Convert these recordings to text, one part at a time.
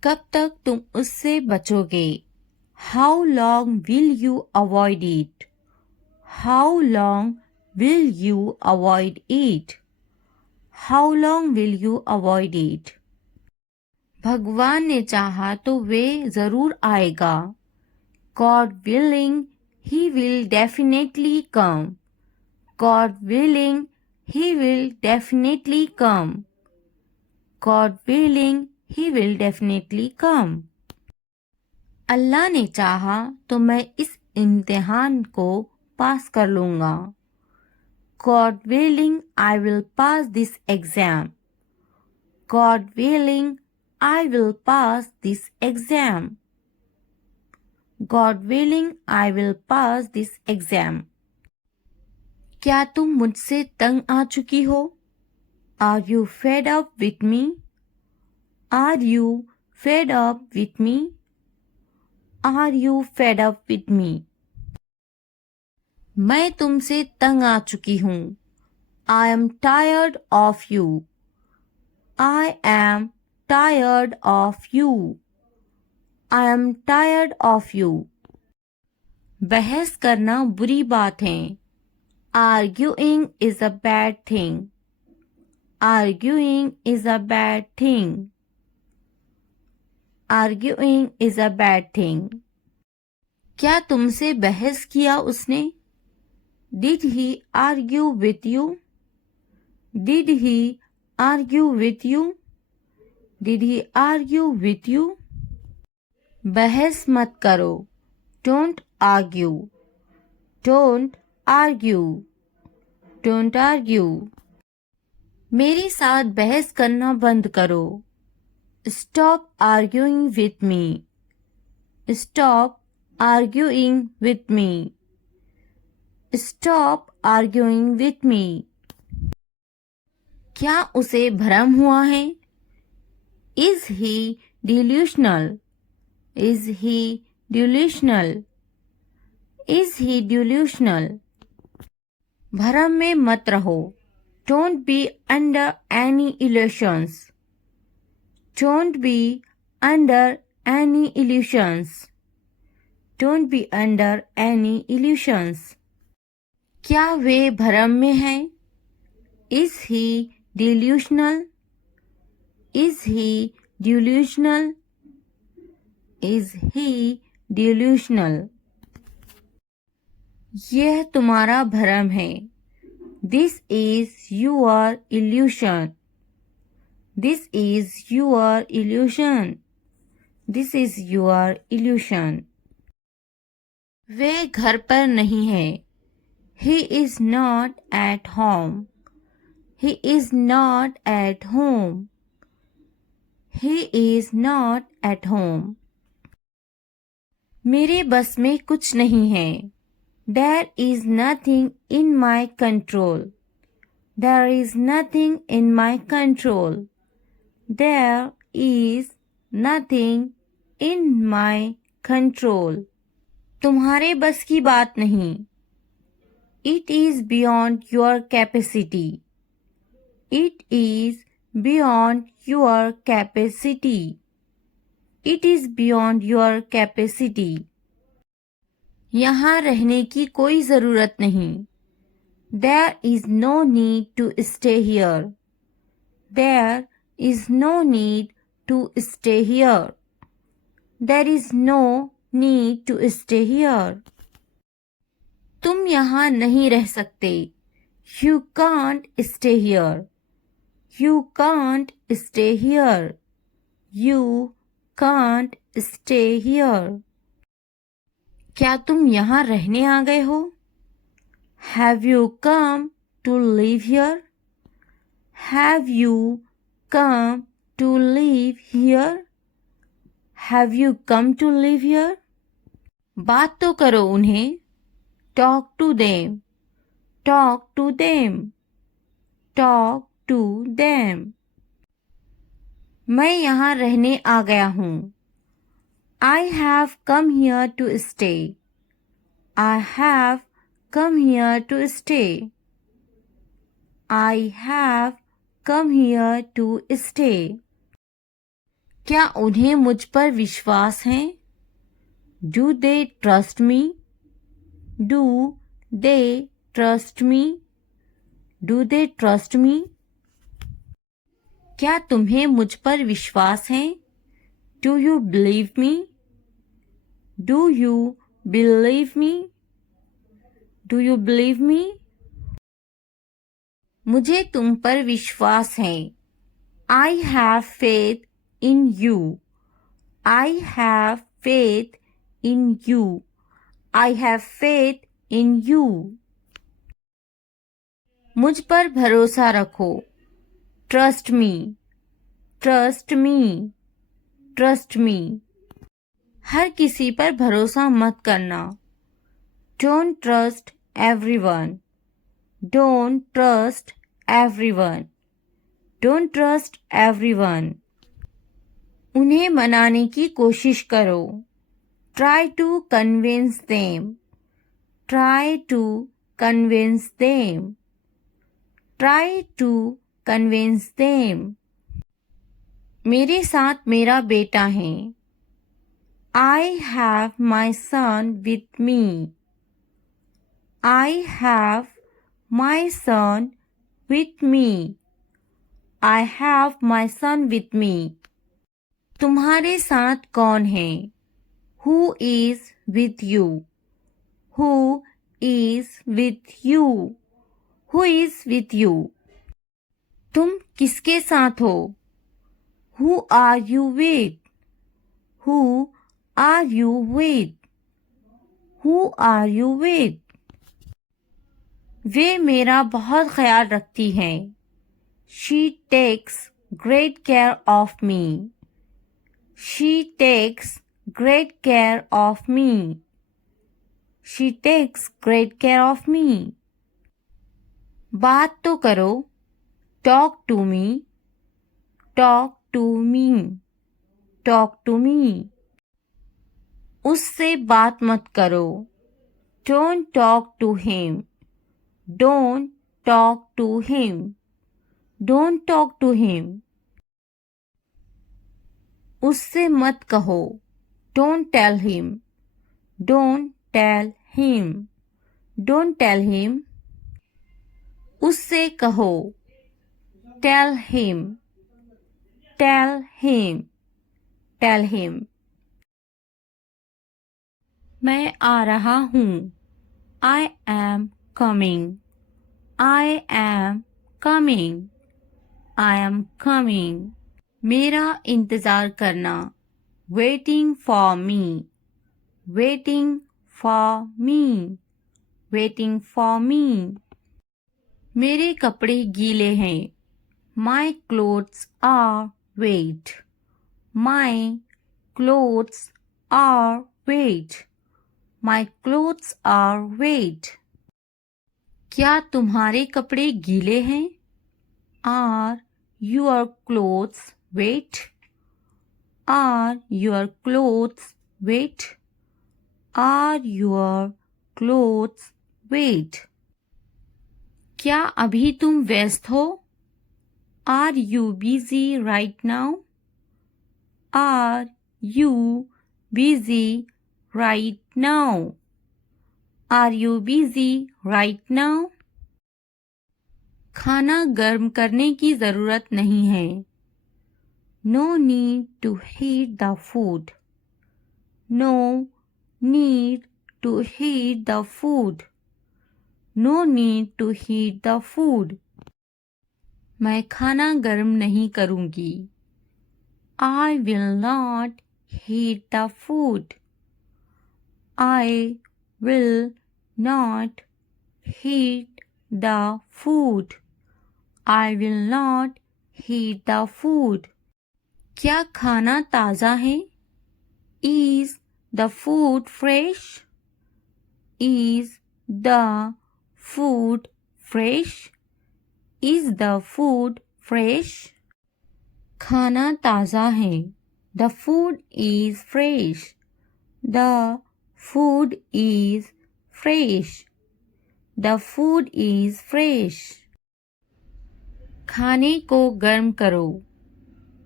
कब तक तुम उससे बचोगे? How long will you avoid it? How long will you avoid it? How long will you avoid it? भगवान ने चाहा तो वे जरूर आएगा। God willing he will definitely come. God willing he will definitely come. God willing he will definitely come. अल्लाह ने चाहा तो मैं इस इम्तिहान को पास कर लूँगा। God willing I will pass this exam. God willing I will pass this exam. God willing I will pass this exam. क्या तुम मुझसे तंग आ चुकी हो? Are you fed up with me? Are you fed up with me? Are you fed up with me? मैं तुमसे तंग आ चुकी हूँ। I am tired of you. I am tired of you. I am tired of you. बहस करना बुरी बात है। Arguing is a bad thing. Arguing is a bad thing. Arguing is a bad thing. क्या तुमसे बहस किया उसने? Did he argue with you? Did he argue with you? Did he argue with you? बहस मत करो। Don't argue. Don't argue. Don't argue. मेरे साथ बहस करना बंद करो। Stop arguing with me. Stop arguing with me. Stop arguing with me. क्या उसे भ्रम हुआ है? Is he delusional? Is he delusional? Is he delusional? भ्रम में मत रहो। Don't be under any illusions. Don't be under any illusions. Don't be under any illusions. क्या वे भ्रम में हैं? Is he delusional? Is he delusional? Is he delusional? यह तुम्हारा भ्रम है। This is your illusion. This is your illusion. This is your illusion. वे घर पर नहीं है। He is not at home. He is not at home. He is not at home. मेरे बस में कुछ नहीं है। There is nothing in my control. There is nothing in my control. There is nothing in my control. तुम्हारे बस की बात नहीं। It is beyond your capacity. It is beyond your capacity. It is beyond your capacity. यहाँ रहने की कोई ज़रूरत नहीं। There is no need to stay here. There is no need to stay here. There is no need to stay here. तुम यहाँ नहीं रह सकते। You can't stay here. You can't stay here. You can't stay here. क्या तुम यहाँ रहने आ गए हो? Have you come to live here? Have you come to live here? Have you come to live here? बात तो करो उन्हें। Talk to them. Talk to them. Talk to them. मैं यहाँ रहने आ गया हूँ। I have come here to stay. I have come here to stay. I have come here to stay. क्या उन्हें मुझ पर विश्वास है? Do they trust me? Do they trust me? Do they trust me? क्या तुम्हें मुझ पर विश्वास है? Do you believe me? Do you believe me? Do you believe me? मुझे तुम पर विश्वास है। I have faith in you. I have faith in you. I have faith in you. मुझ पर भरोसा रखो। Trust me. Trust me. Trust me. हर किसी पर भरोसा मत करना। Don't trust everyone. Don't trust everyone. Don't trust everyone. उन्हें मनाने की कोशिश करो। Try to convince them. Try to convince them. Try to convince them. मेरे साथ मेरा बेटा है। I have my son with me. I have my son with me. I have my son with me. तुम्हारे साथ कौन है? Who is with you? Who is with you? Who is with you? तुम किसके साथ हो? Who are you with? Who are you with? Who are you with? वे मेरा बहुत ख्याल रखती हैं। She takes great care of me. She takes great care of me. She takes great care of me. बात तो करो। Talk to me. Talk to me. Talk to me. उससे बात मत करो। Don't talk to him. Don't talk to him. Don't talk to him. उससे मत कहो। Don't tell him. Don't tell him. Don't tell him. उससे कहो। Tell him. Tell him. Tell him. मैं आ रहा हूँ। I am coming. I am coming. I am coming. मेरा इंतज़ार करना। Waiting for me. Waiting for me. Waiting for me. मेरे कपड़े गीले हैं। My clothes are wet. My clothes are wet. My clothes are wet. क्या तुम्हारे कपड़े गीले हैं? Are your clothes wet? Are your clothes wet? Are your clothes wet? क्या अभी तुम व्यस्त हो? Are you busy right now? Are you busy right now? Are you busy right now? खाना गर्म करने की ज़रूरत नहीं है। No need to heat the food. No need to heat the food. No need to heat the food. मैं खाना गर्म नहीं करूँगी। I will not heat the food. I will not heat the food. I will not heat the food. क्या खाना ताज़ा है? Is the food fresh? Is the food fresh? Is the food fresh? खाना ताज़ा है। The food is fresh. The food is fresh. The food is fresh. खाने को गर्म करो।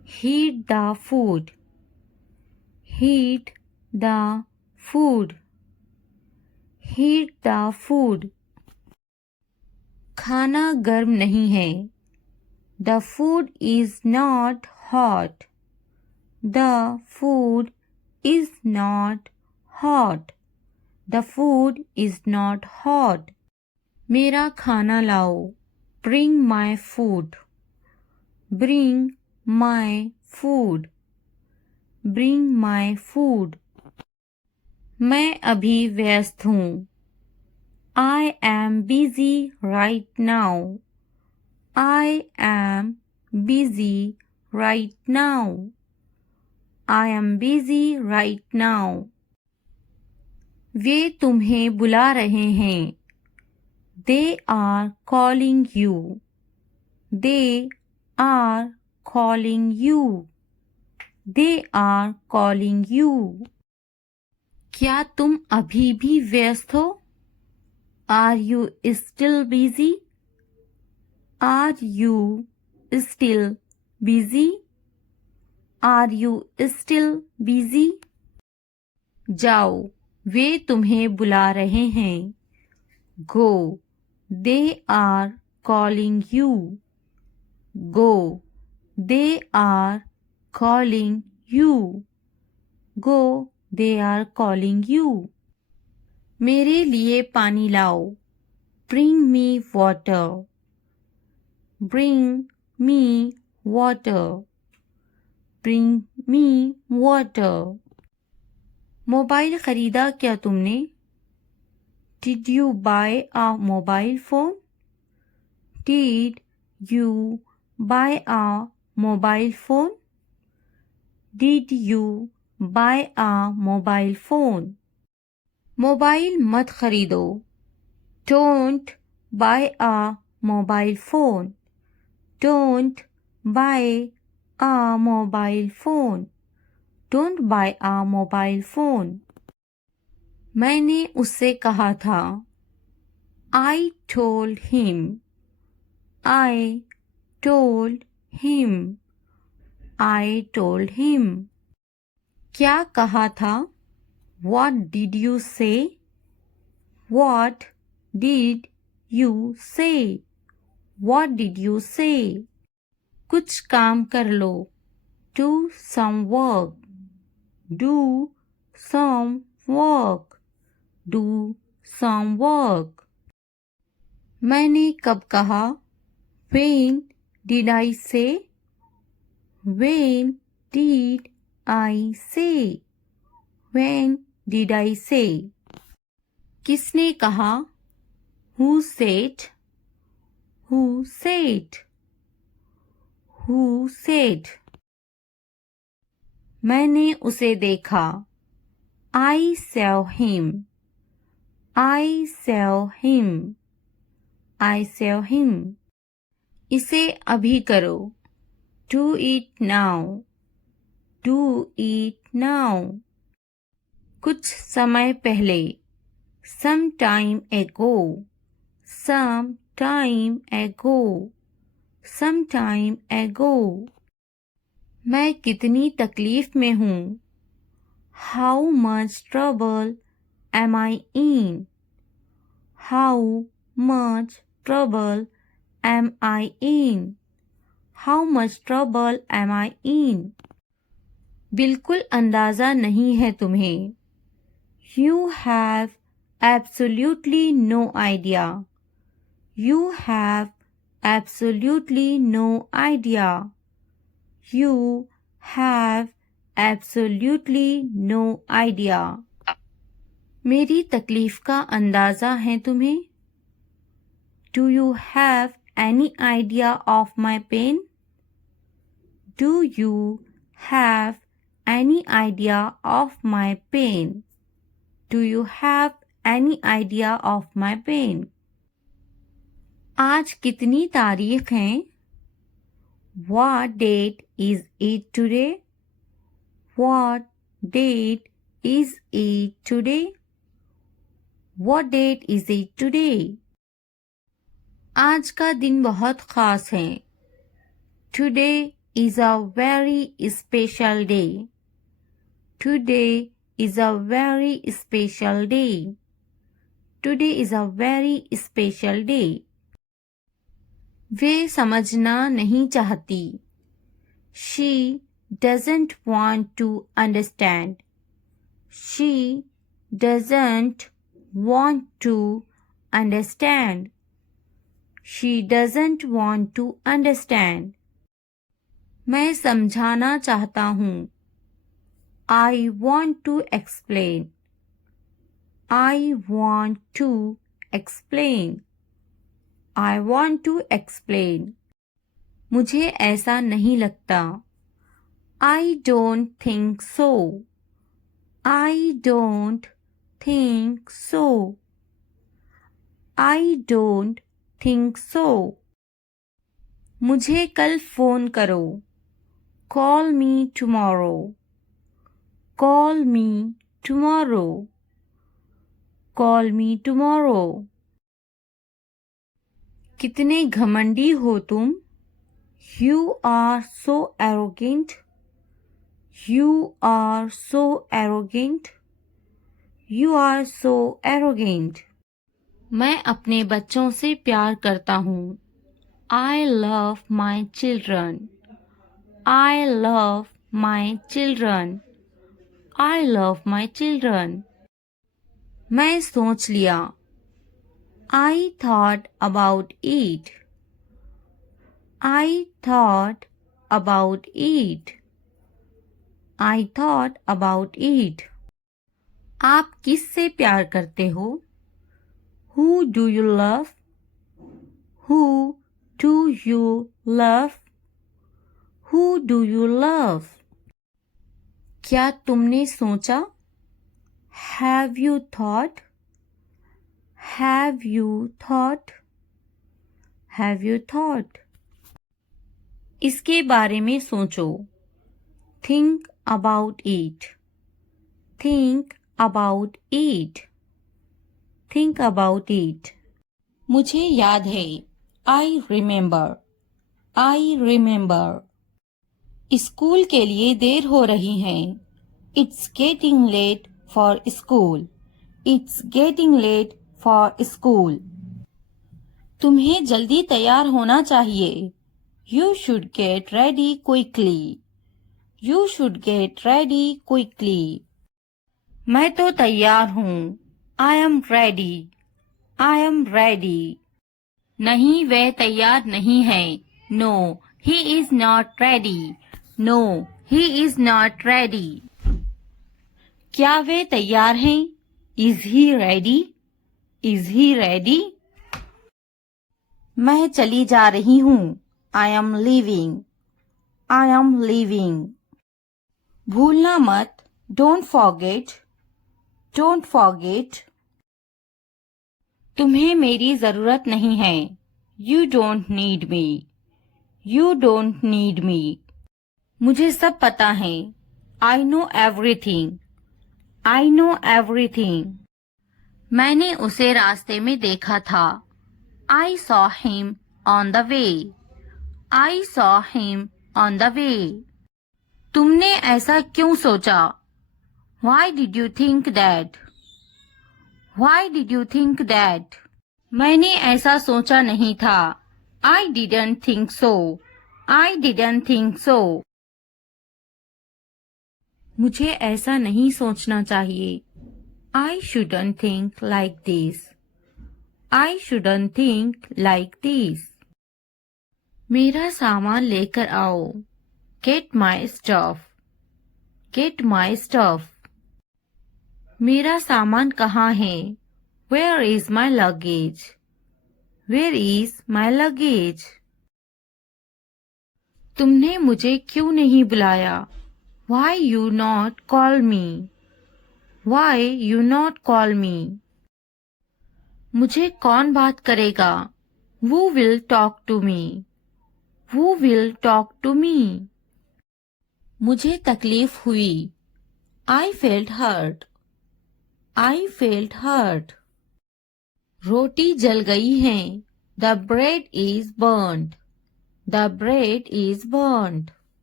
Heat the food. Heat the food. Heat the food. खाना गर्म नहीं है. The food is not hot. The food is not hot. The food is not hot. मेरा खाना लाओ. Bring my food. Bring my food. Bring my food. मैं अभी व्यस्त हूँ. I am busy right now. I am busy right now. I am busy right now. वे तुम्हें बुला रहे हैं. They are calling you. They are calling you. They are calling you. क्या तुम अभी भी व्यस्त हो? Are you still busy? Are you still busy? Are you still busy? जाओ, वे तुम्हें बुला रहे हैं. Go, they are calling you. Go, they are calling you. Go, they are calling you. मेरे लिए पानी लाओ. Bring me water. Bring me water. Bring me water. Mobile खरीदा क्या तुमने? Did you buy a mobile phone? Did you buy a mobile phone? Did you buy a mobile phone? Mobile मत खरीदो. Don't buy a mobile phone. Don't buy a mobile phone. Don't buy a mobile phone. मैंने उससे कहा था. I told him. I told him. I told him. क्या कहा था? What did you say? What did you say? What did you say? कुछ काम कर लो. Do some work. Do some work. Do some work. मैंने कब कहा? When did I say? When did I say? When did I say? किसने कहा? Who said? Who said? Who said? मैंने उसे देखा. I saw him. I saw him. I saw him. इसे अभी करो. Do it now. Do it now. कुछ समय पहले. Some time ago. Some time ago. Some time ago. मैं कितनी तकलीफ में हूँ. How much trouble am I in? How much trouble am I in? How much trouble am I in? बिल्कुल अंदाज़ा नहीं है तुम्हें. You have absolutely no idea. You have absolutely no idea. You have absolutely no idea. मेरी तकलीफ का अंदाज़ा है तुम्हें? Do you have any idea of my pain? Do you have any idea of my pain? Do you have any idea of my pain? आज कितनी तारीख है? What date is it today? What date is it today? What date is it today? आज का दिन बहुत ख़ास है. Today is a very special day. Today is a very special day. Today is a very special day. वे समझना नहीं चाहती. She doesn't want to understand. She doesn't want to understand. She doesn't want to understand. मैं समझाना चाहता हूँ. I want to explain. I want to explain. I want to explain. मुझे ऐसा नहीं लगता. I don't think so. I don't think so. I don't think so. मुझे कल फ़ोन करो. Call me tomorrow. Call me tomorrow. Call me tomorrow. कितने घमंडी हो तुम. You are so arrogant. You are so arrogant. You are so arrogant. मैं अपने बच्चों से प्यार करता हूँ. I love my children. I love my children. I love my children. मैं सोच लिया. I thought about it. I thought about it. I thought about it. आप किससे प्यार करते हो? Who do you love? Who do you love? Who do you love? क्या तुमने सोचा? Have you thought? Have you thought? Have you thought? इसके बारे में सोचो. Think about it. Think about it. Think about it. मुझे याद है. I remember. I remember. School के लिए देर हो रही है. It's getting late for school. It's getting late for school. तुम्हें जल्दी तैयार होना चाहिए. You should get ready quickly. You should get ready quickly. मैं तो तैयार हूँ. I am ready. I am ready. नहीं, वह तैयार नहीं है. No, he is not ready. No, he is not ready. क्या वे तैयार हैं? Is he ready? Is he ready? मैं चली जा रही हूँ. I am leaving. I am leaving. भूलना मत. Don't forget. Don't forget. तुम्हें मेरी जरूरत नहीं है. You don't need me. You don't need me. मुझे सब पता है. I know everything. I know everything. मैंने उसे रास्ते में देखा था. I saw him on the way. I saw him on the way. तुमने ऐसा क्यों सोचा? Why did you think that? Why did you think that? मैंने ऐसा सोचा नहीं था. I didn't think so. I didn't think so. मुझे ऐसा नहीं सोचना चाहिए. I shouldn't think like this. I shouldn't think like this. मेरा सामान लेकर आओ. Get my stuff. Get my stuff. मेरा सामान कहाँ है? Where is my luggage? Where is my luggage? तुमने मुझे क्यों नहीं बुलाया? Why you not call me? Why you not call me? मुझे कौन बात करेगा? Who will talk to me? Who will talk to me? मुझे तकलीफ हुई. I felt hurt. I felt hurt. रोटी जल गई है. The bread is burnt. The bread is burnt.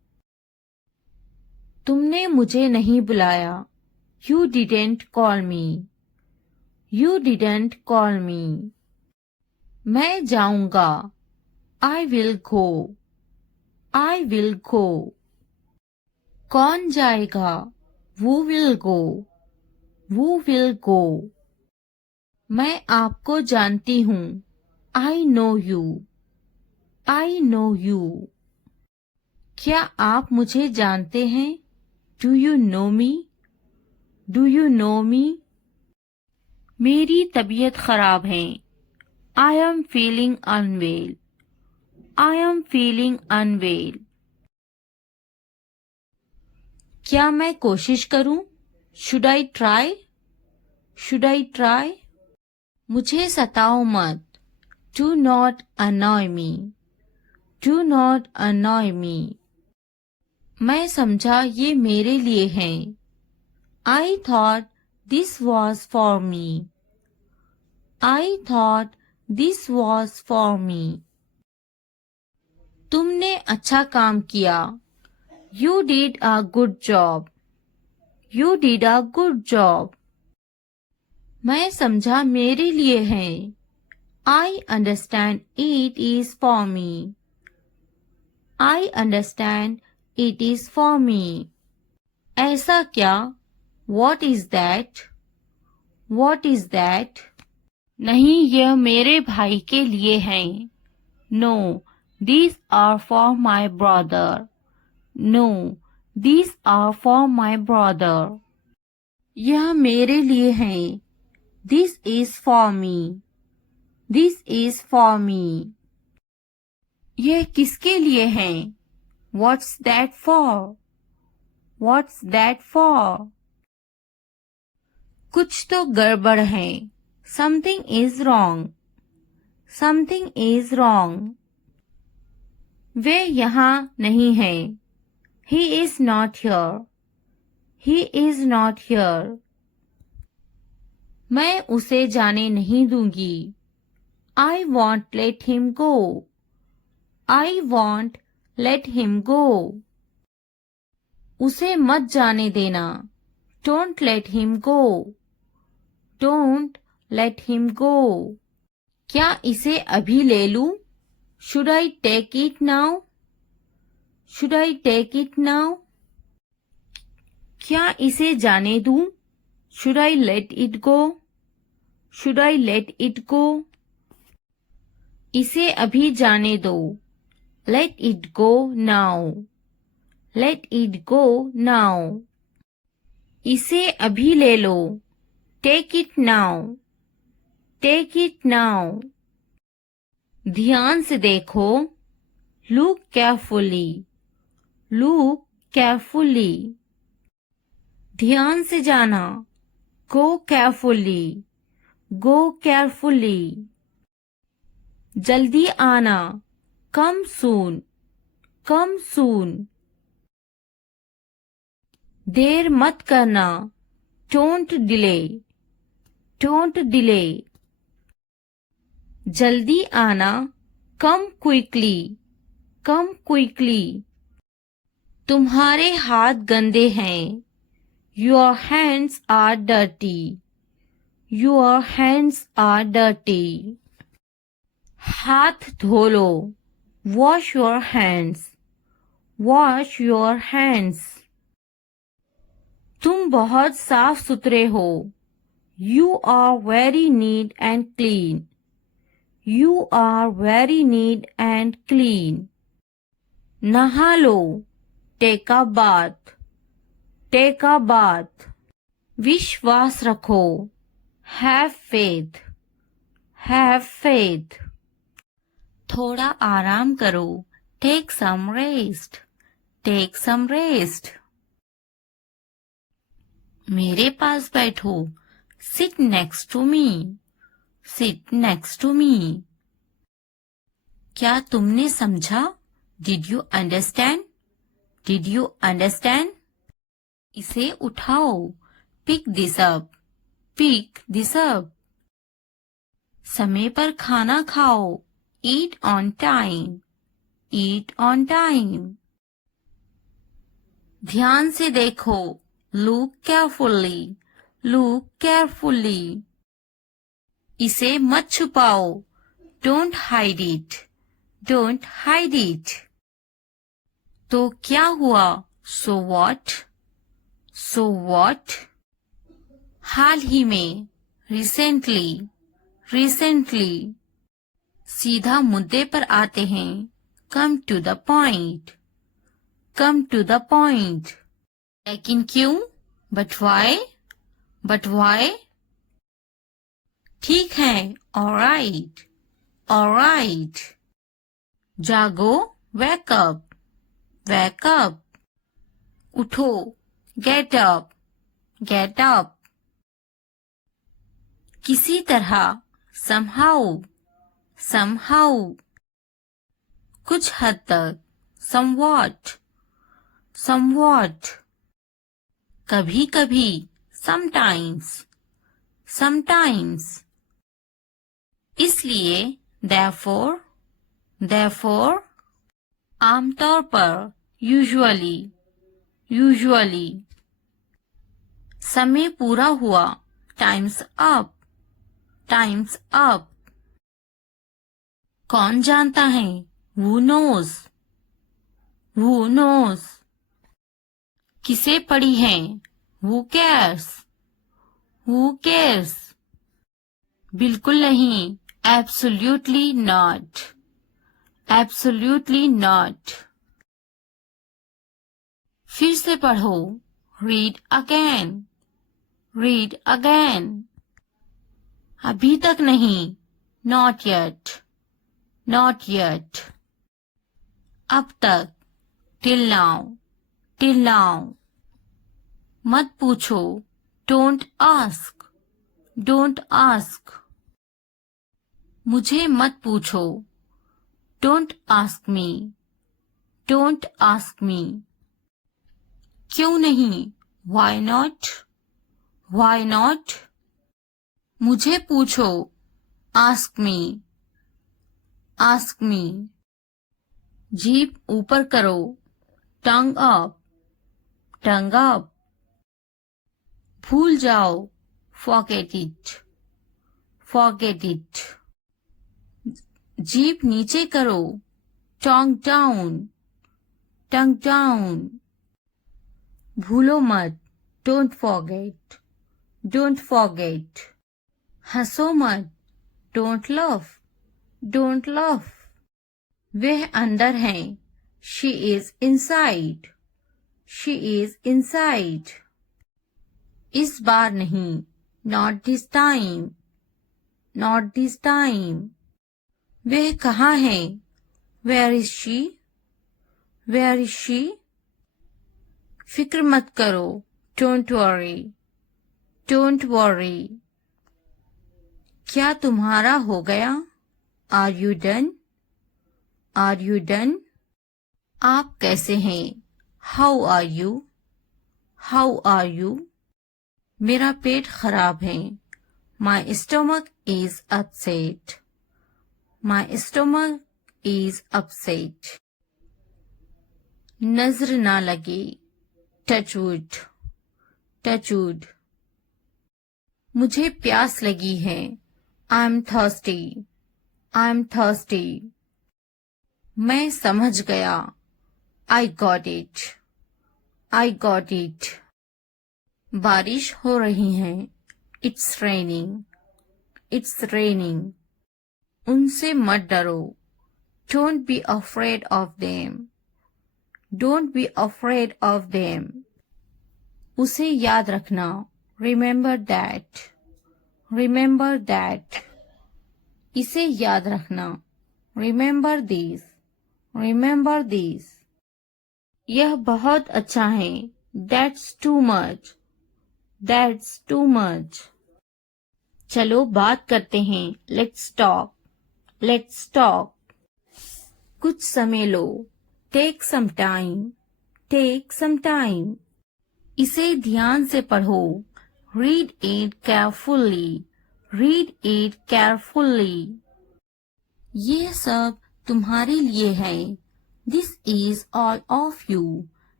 तुमने मुझे नहीं बुलाया. You didn't call me. You didn't call me. मैं जाऊंगा. I will go. I will go. कौन जाएगा? Who will go? Who will go? मैं आपको जानती हूँ. I know you. I know you. क्या आप मुझे जानते हैं? Do you know me? Do you know me? मेरी तबीयत खराब है. I am feeling unwell. I am feeling unwell. क्या मैं कोशिश करूं? Should I try? Should I try? मुझे सताओ मत. Do not annoy me. Do not annoy me. मैं समझा ये मेरे लिए है. I thought this was for me. I thought this was for me. तुमने अच्छा काम किया. You did a good job. You did a good job. मैं समझा मेरे लिए है. I understand it is for me. I understand it is for me. ऐसा क्या? What is that? What is that? नहीं, यह मेरे भाई के लिए है. No, these are for my brother. No, these are for my brother. यह मेरे लिए है. This is for me. This is for me. यह किसके लिए है? What's that for? What's that for? कुछ तो गड़बड़ है. Something is wrong. Something is wrong. वे यहाँ नहीं है. He is not here. He is not here. मैं उसे जाने नहीं दूंगी. I won't let him go. I won't let him go. उसे मत जाने देना. Don't let him go. Don't let him go. क्या इसे अभी ले लूं? Should I take it now? Should I take it now? क्या इसे जाने दूं? Should I let it go? Should I let it go? इसे अभी जाने दो. Let it go now. Let it go now. इसे अभी ले लो. Take it now. Take it now. ध्यान से देखो. Look carefully. Look carefully. ध्यान से जाना. Go carefully. Go carefully. जल्दी आना. Come soon. Come soon. देर मत करना. Don't delay. Don't delay. जल्दी आना. Come quickly. Come quickly. तुम्हारे हाथ गंदे हैं. Your hands are dirty. Your hands are dirty. हाथ धो लो. Wash your hands. Wash your hands. तुम बहुत साफ सुथरे हो. You are very neat and clean. You are very neat and clean. नहा लो. Take a bath. Take a bath. विश्वास रखो. Have faith. Have faith. थोड़ा आराम करो. Take some rest. Take some rest. मेरे पास बैठो. Sit next to me. Sit next to me. क्या तुमने समझा? Did you understand? Did you understand? इसे उठाओ. Pick this up. Pick this up. समय पर खाना खाओ. Eat on time. Eat on time. ध्यान से देखो, look carefully, look carefully. इसे मत छुपाओ, don't hide it, don't hide it. तो क्या हुआ, so what, so what. हाल ही में, recently, recently. सीधा मुद्दे पर आते हैं, come to the point, come to the point. लेकिन क्यों, but why, but why. ठीक है, alright, alright. जागो, wake up, wake up. उठो, get up, get up. किसी तरह, somehow, somehow. कुछ हद तक, somewhat, somewhat. कभी कभी, sometimes, sometimes. इसलिए, therefore, therefore. आमतौर पर, usually, usually. समय पूरा हुआ, time's up, time's up. कौन जानता है, who knows, who knows. किसे पड़ी है, who cares, who cares. बिल्कुल नहीं, absolutely not, absolutely not. फिर से पढ़ो, read again, read again. अभी तक नहीं, not yet, not yet. अब तक, till now, till now. मत पूछो, don't ask, don't ask. मुझे मत पूछो, don't ask me, don't ask me. क्यों नहीं, why not, why not. मुझे पूछो, ask me, ask me. जीभ ऊपर करो, tongue up, tongue up. भूल जाओ, forget it, forget it. जीभ नीचे करो, tongue down, tongue down. भूलो मत, don't forget, don't forget. हंसो मत, don't laugh, don't laugh. वह अंदर है, she is inside, she is inside. इस बार नहीं, not this time, not this time. वह कहाँ है, where is she, where is she. फिक्र मत करो, don't worry, don't worry. क्या तुम्हारा हो गया, are you done, are you done. आप कैसे हैं, how are you, how are you. मेरा पेट खराब है, my stomach is upset, my stomach is upset. नजर ना लगे, touch wood, touch wood. मुझे प्यास लगी है, I'm thirsty, I'm thirsty. मैं समझ गया, I got it, I got it. बारिश हो रही है, it's raining, it's raining. उनसे मत डरो, don't be afraid of them, don't be afraid of them. उसे याद रखना, remember that, remember that. इसे याद रखना, remember this, remember this. यह बहुत अच्छा है, that's too much, that's too much. चलो बात करते हैं, let's talk, let's talk. कुछ समय लो, take some time, take some time. इसे ध्यान से पढ़ो, read it carefully, read it carefully. ये सब तुम्हारे लिए है, this is all of you,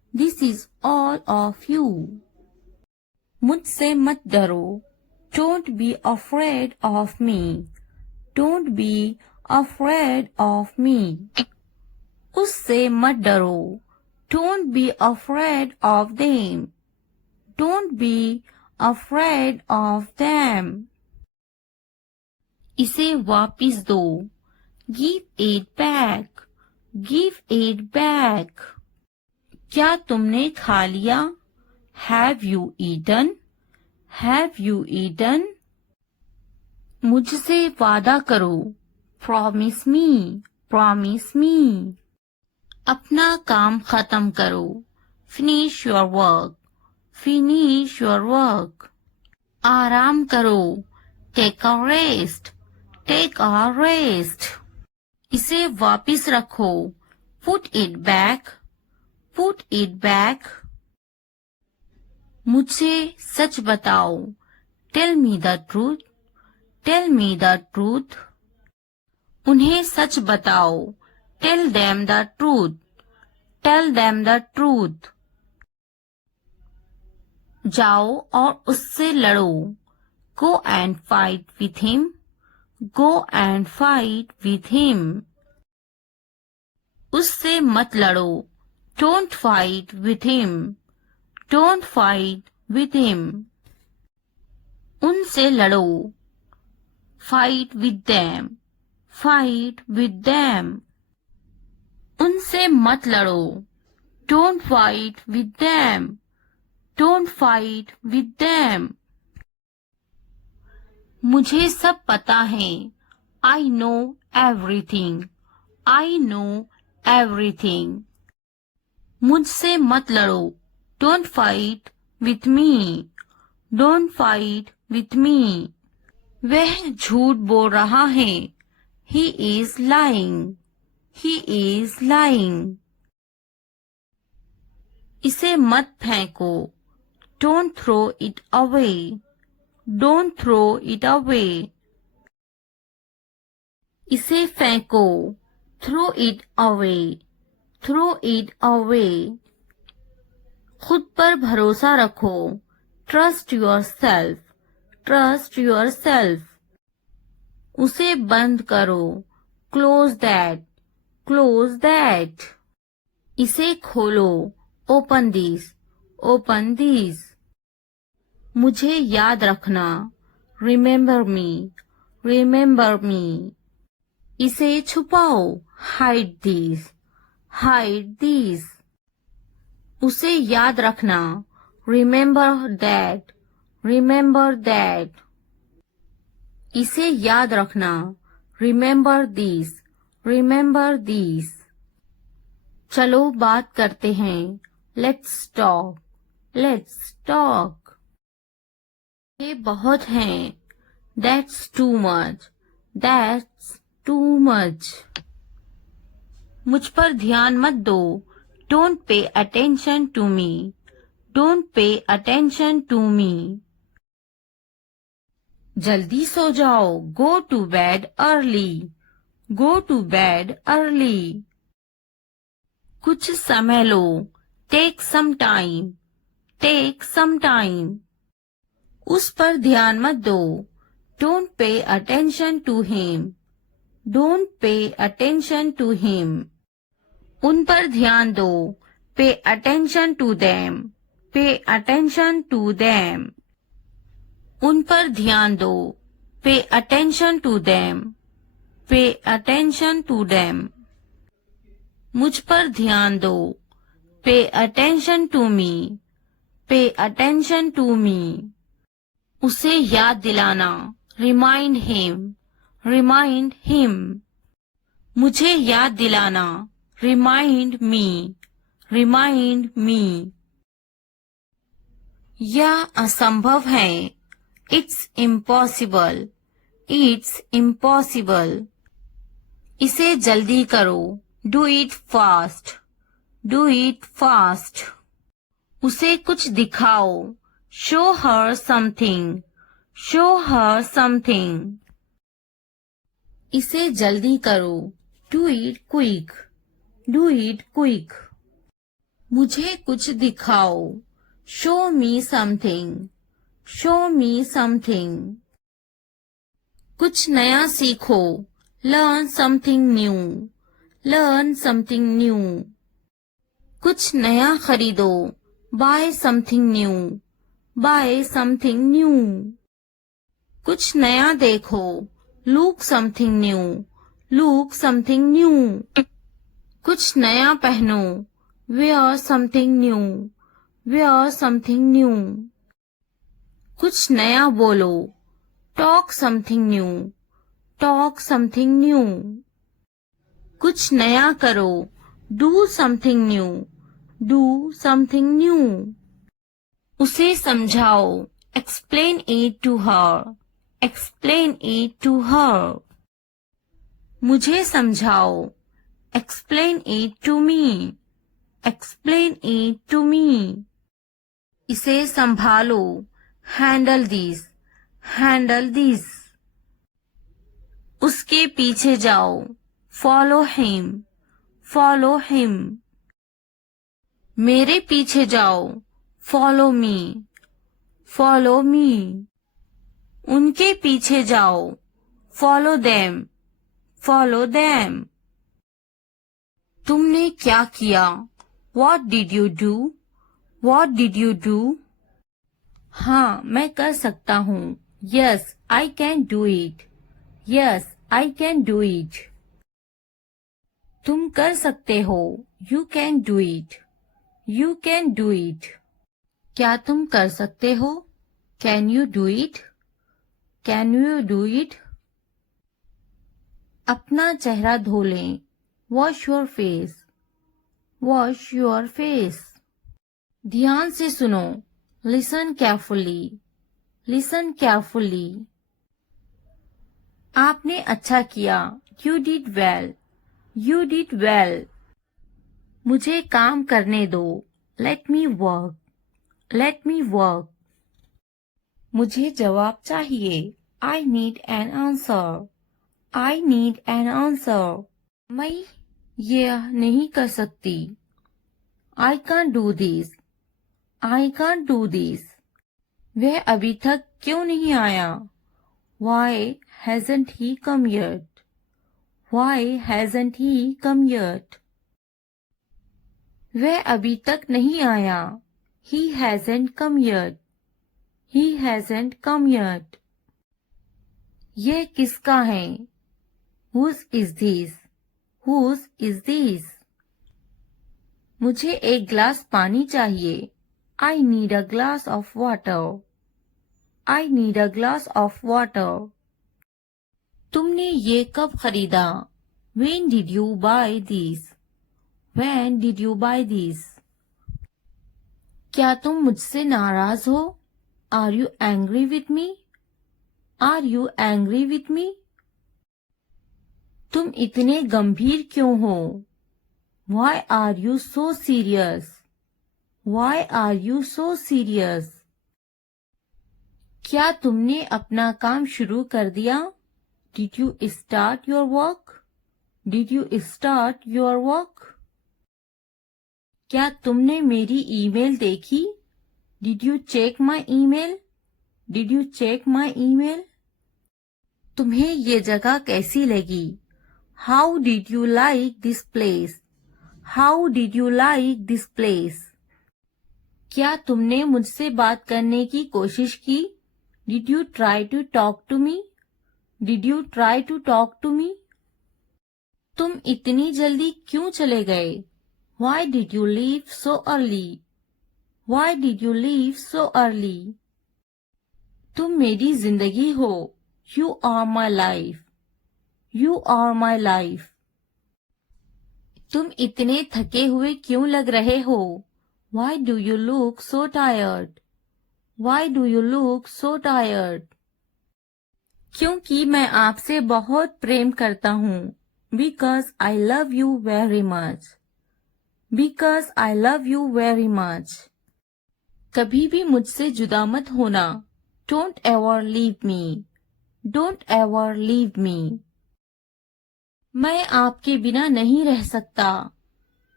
This is all of you. मुझसे मत डरो. Don't be afraid of me. Don't be afraid of me. उससे मत डरो. Don't be afraid of them. Don't be afraid of them. इसे वापिस दो. Give it back. Give it back. क्या तुमने खा लिया? Have you eaten? Have you eaten? मुझसे वादा करो. Promise me. Promise me. अपना काम खत्म करो. Finish your work. Finish your work. आराम करो. Take a rest. Take a rest. इसे वापिस रखो. Put it back. Put it back. मुझे सच बताओ. Tell me the truth. Tell me the truth. उन्हें सच बताओ. Tell them the truth. Tell them the truth. जाओ और उससे लड़ो. Go and fight with him. Go and fight with him. उससे मत लड़ो. Don't fight with him. Don't fight with him. उनसे लड़ो. Fight with them. Fight with them. उनसे मत लड़ो. Don't fight with them. Don't fight with them. मुझे सब पता है. I know everything. I know everything. मुझसे मत लड़ो. Don't fight with me. Don't fight with me. वह झूठ बोल रहा है. He is lying. He is lying. इसे मत फेंको. Don't throw it away. Don't throw it away. इसे फेंको. Throw it away. Throw it away. खुद पर भरोसा रखो. Trust yourself. Trust yourself. उसे बंद करो. Close that. Close that. इसे खोलो. Open this. Open this. मुझे याद रखना. Remember me. Remember me. इसे छुपाओ. Hide this. Hide this. उसे याद रखना. Remember that. Remember that. इसे याद रखना. Remember this. Remember this. चलो बात करते हैं. Let's talk. Let's talk. ये बहुत हैं. That's too much. That's too much. मुझ पर ध्यान मत दो. Don't pay attention to me. Don't pay attention to me. जल्दी सो जाओ. Go to bed early. Go to bed early. कुछ समय लो. Take some time. Take some time. उस पर ध्यान मत दो. Don't pay attention to him. Don't pay attention to him. उन पर ध्यान दो. Pay attention to them. Pay attention to them. उन पर ध्यान दो. Pay attention to them. Pay attention to them. मुझ पर ध्यान दो. Pay attention to me. Pay attention to me. उसे याद दिलाना. Remind him. Remind him. मुझे याद दिलाना. Remind me. Remind me. यह असंभव है. It's impossible. It's impossible. इसे जल्दी करो. Do it fast. Do it fast. उसे कुछ दिखाओ. Show her something. Show her something. इसे जल्दी करो. Do it quick. Do it quick. मुझे कुछ दिखाओ। Show me something. Show me something. कुछ नया सीखो। Learn something new. Learn something new. कुछ नया खरीदो। Bye something new. Bye something new. कुछ नया देखो। Look something new. Look something new. कुछ नया पहनो। Where something new. Where something new. कुछ नया बोलो। Talk something new. Talk something new. कुछ नया करो। Do something new. Do something new. उसे समझाओ। Explain it to her. Explain it to her. मुझे समझाओ। Explain it to me. Explain it to me. इसे संभालो। Handle this. Handle this. उसके पीछे जाओ। Follow him. Follow him. मेरे पीछे जाओ। Follow me. Follow me. उनके पीछे जाओ। Follow them. Follow them. तुमने क्या किया? What did you do? What did you do? हाँ, मैं कर सकता हूँ। Yes, I can do it. Yes, I can do it. तुम कर सकते हो। You can do it. You can do it. क्या तुम कर सकते हो? Can you do it? Can you do it? अपना चेहरा धो लें। Wash your face. Wash your face. ध्यान से सुनो। Listen carefully. Listen carefully. आपने अच्छा किया। You did well. You did well. मुझे काम करने दो। Let me work. Let me work. मुझे जवाब चाहिए। I need an answer. I need an answer. मैं यह नहीं कर सकती। I can't do this. I can't do this. वह अभी तक क्यों नहीं आया? Why hasn't he come yet? Why hasn't he come yet? वह अभी तक नहीं आया। He hasn't come yet. He hasn't come yet. यह किसका है? Whose is this? Whose is this? मुझे एक ग्लास पानी चाहिए। I need a glass of water. I need a glass of water. तुमने ये कब खरीदा? When did you buy this? When did you buy this? क्या तुम मुझसे नाराज हो? Are you angry with me? Are you angry with me? तुम इतने गंभीर क्यों हो? Why are you so serious? Why are you so serious? क्या तुमने अपना काम शुरू कर दिया? Did you start your work? Did you start your work? क्या तुमने मेरी ईमेल देखी? Did you check my email? Did you check my email? तुम्हें ये जगह कैसी लगी? How did you like this place? How did you like this place? क्या तुमने मुझसे बात करने की कोशिश की? Did you try to talk to me? Did you try to talk to me? तुम इतनी जल्दी क्यों चले गए? Why did you leave so early? Why did you leave so early? तुम मेरी जिंदगी हो। You are my life. You are my life. तुम इतने थके हुए क्यों लग रहे हो? Why do you look so tired? Why do you look so tired? क्योंकि मैं आपसे बहुत प्रेम करता हूँ। Because I love you very much. Because I love you very much. कभी भी मुझसे जुदा मत होना। Don't ever leave me. Don't ever leave me. मैं आपके बिना नहीं रह सकता।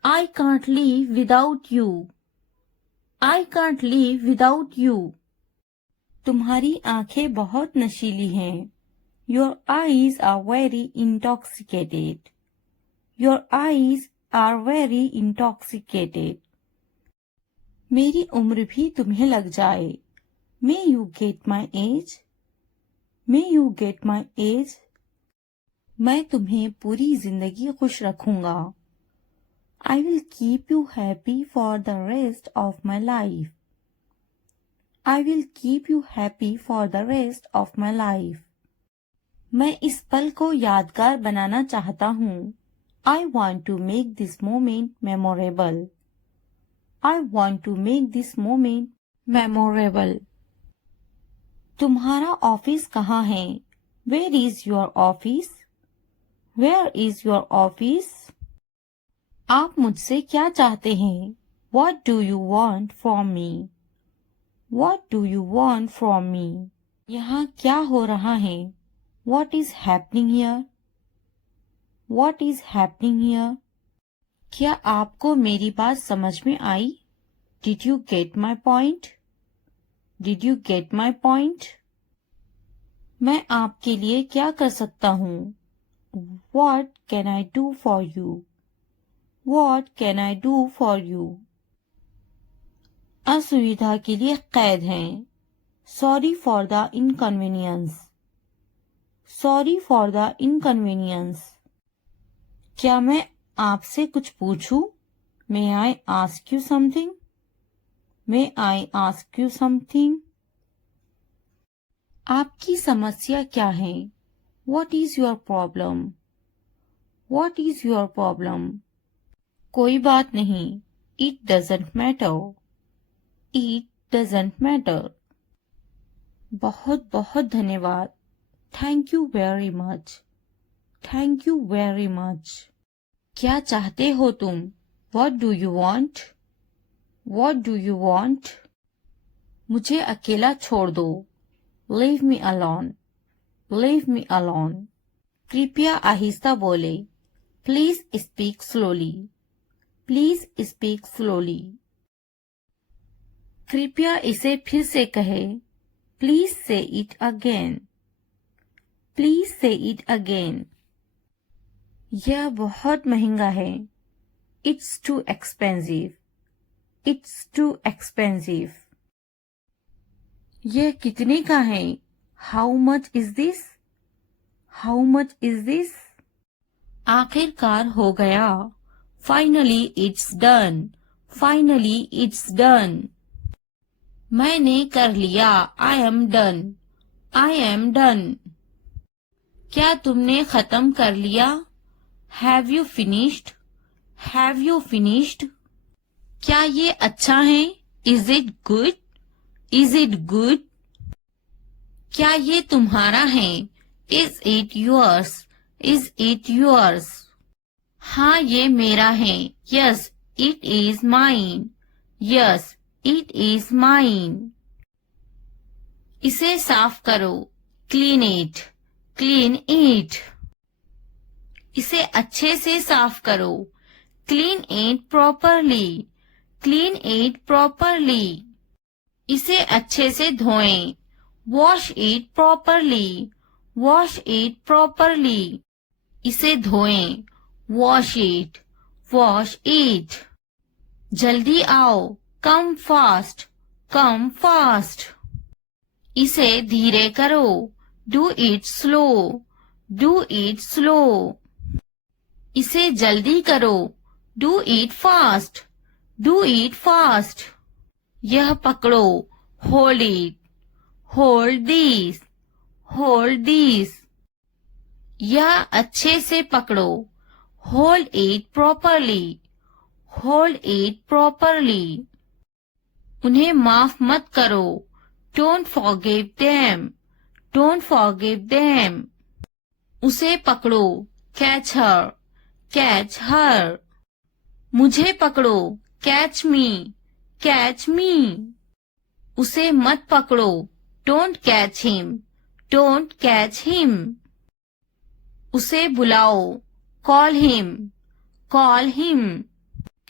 I can't live without you. I can't live without you. तुम्हारी आंखें बहुत नशीली हैं. Your eyes are very intoxicated. Your eyes are very intoxicated. मेरी उम्र भी तुम्हें लग जाए. May you get my age? May you get my age? मैं तुम्हें पूरी जिंदगी खुश रखूंगा. I will keep you happy for the rest of my life. I will keep you happy for the rest of my life. मैं इस पल को यादगार बनाना चाहता हूँ. I want to make this moment memorable. I want to make this moment memorable. तुम्हारा office कहाँ है? Where is your office? Where is your office? आप मुझसे क्या चाहते हैं? What do you want from me? What do you want from me? यहाँ क्या हो रहा है? What is happening here? What is happening here? क्या आपको मेरी बात समझ में आई? Did you get my point? Did you get my point? मैं आपके लिए क्या कर सकता हूँ? What can I do for you? What can I do for you? असुविधा के लिए कैद हैं. Sorry for the inconvenience. Sorry for the inconvenience. क्या मैं आपसे कुछ पूछूं? May I ask you something? May I ask you something? आपकी समस्या क्या है? What is your problem? What is your problem? कोई बात नहीं. It doesn't matter. It doesn't matter. बहुत बहुत धन्यवाद. Thank you very much. Thank you very much. क्या चाहते हो तुम? What do you want? What do you want? मुझे अकेला छोड़ दो. Leave me alone. Leave me alone. कृपया आहिस्ता बोले. Please speak slowly. Please speak slowly. कृपया इसे फिर से कहे. Please say it again. Please say it again. यह बहुत महंगा है. It's too expensive. It's too expensive. यह कितने का है? How much is this? How much is this? आखिरकार हो गया. Finally it's done. Finally it's done. मैंने कर लिया. I am done. I am done. क्या तुमने खत्म कर लिया? Have you finished? Have you finished? क्या ये अच्छा है? Is it good? Is it good? क्या ये तुम्हारा है? Is it yours? Is it yours? हाँ ये मेरा है. Yes, it is mine. Yes, it is mine. इसे साफ करो. Clean it. Clean it. इसे अच्छे से साफ करो. Clean it properly. Clean it properly. इसे अच्छे से धोएं. Wash it properly. Wash it properly. इसे धोएं. Wash it. Wash it. जल्दी आओ. Come fast. Come fast. इसे धीरे करो. Do it slow. Do it slow. इसे जल्दी करो. Do it fast. Do it fast. यह पकड़ो. Hold it. Hold this. Hold this. यह अच्छे से पकड़ो. Hold it properly. Hold it properly. उन्हें माफ मत करो. Don't forgive them. Don't forgive them. उसे पकड़ो. Catch her. Catch her. मुझे पकड़ो. Catch me. Catch me. उसे मत पकड़ो. Don't catch him. Don't catch him. उसे बुलाओ. Call him. Call him.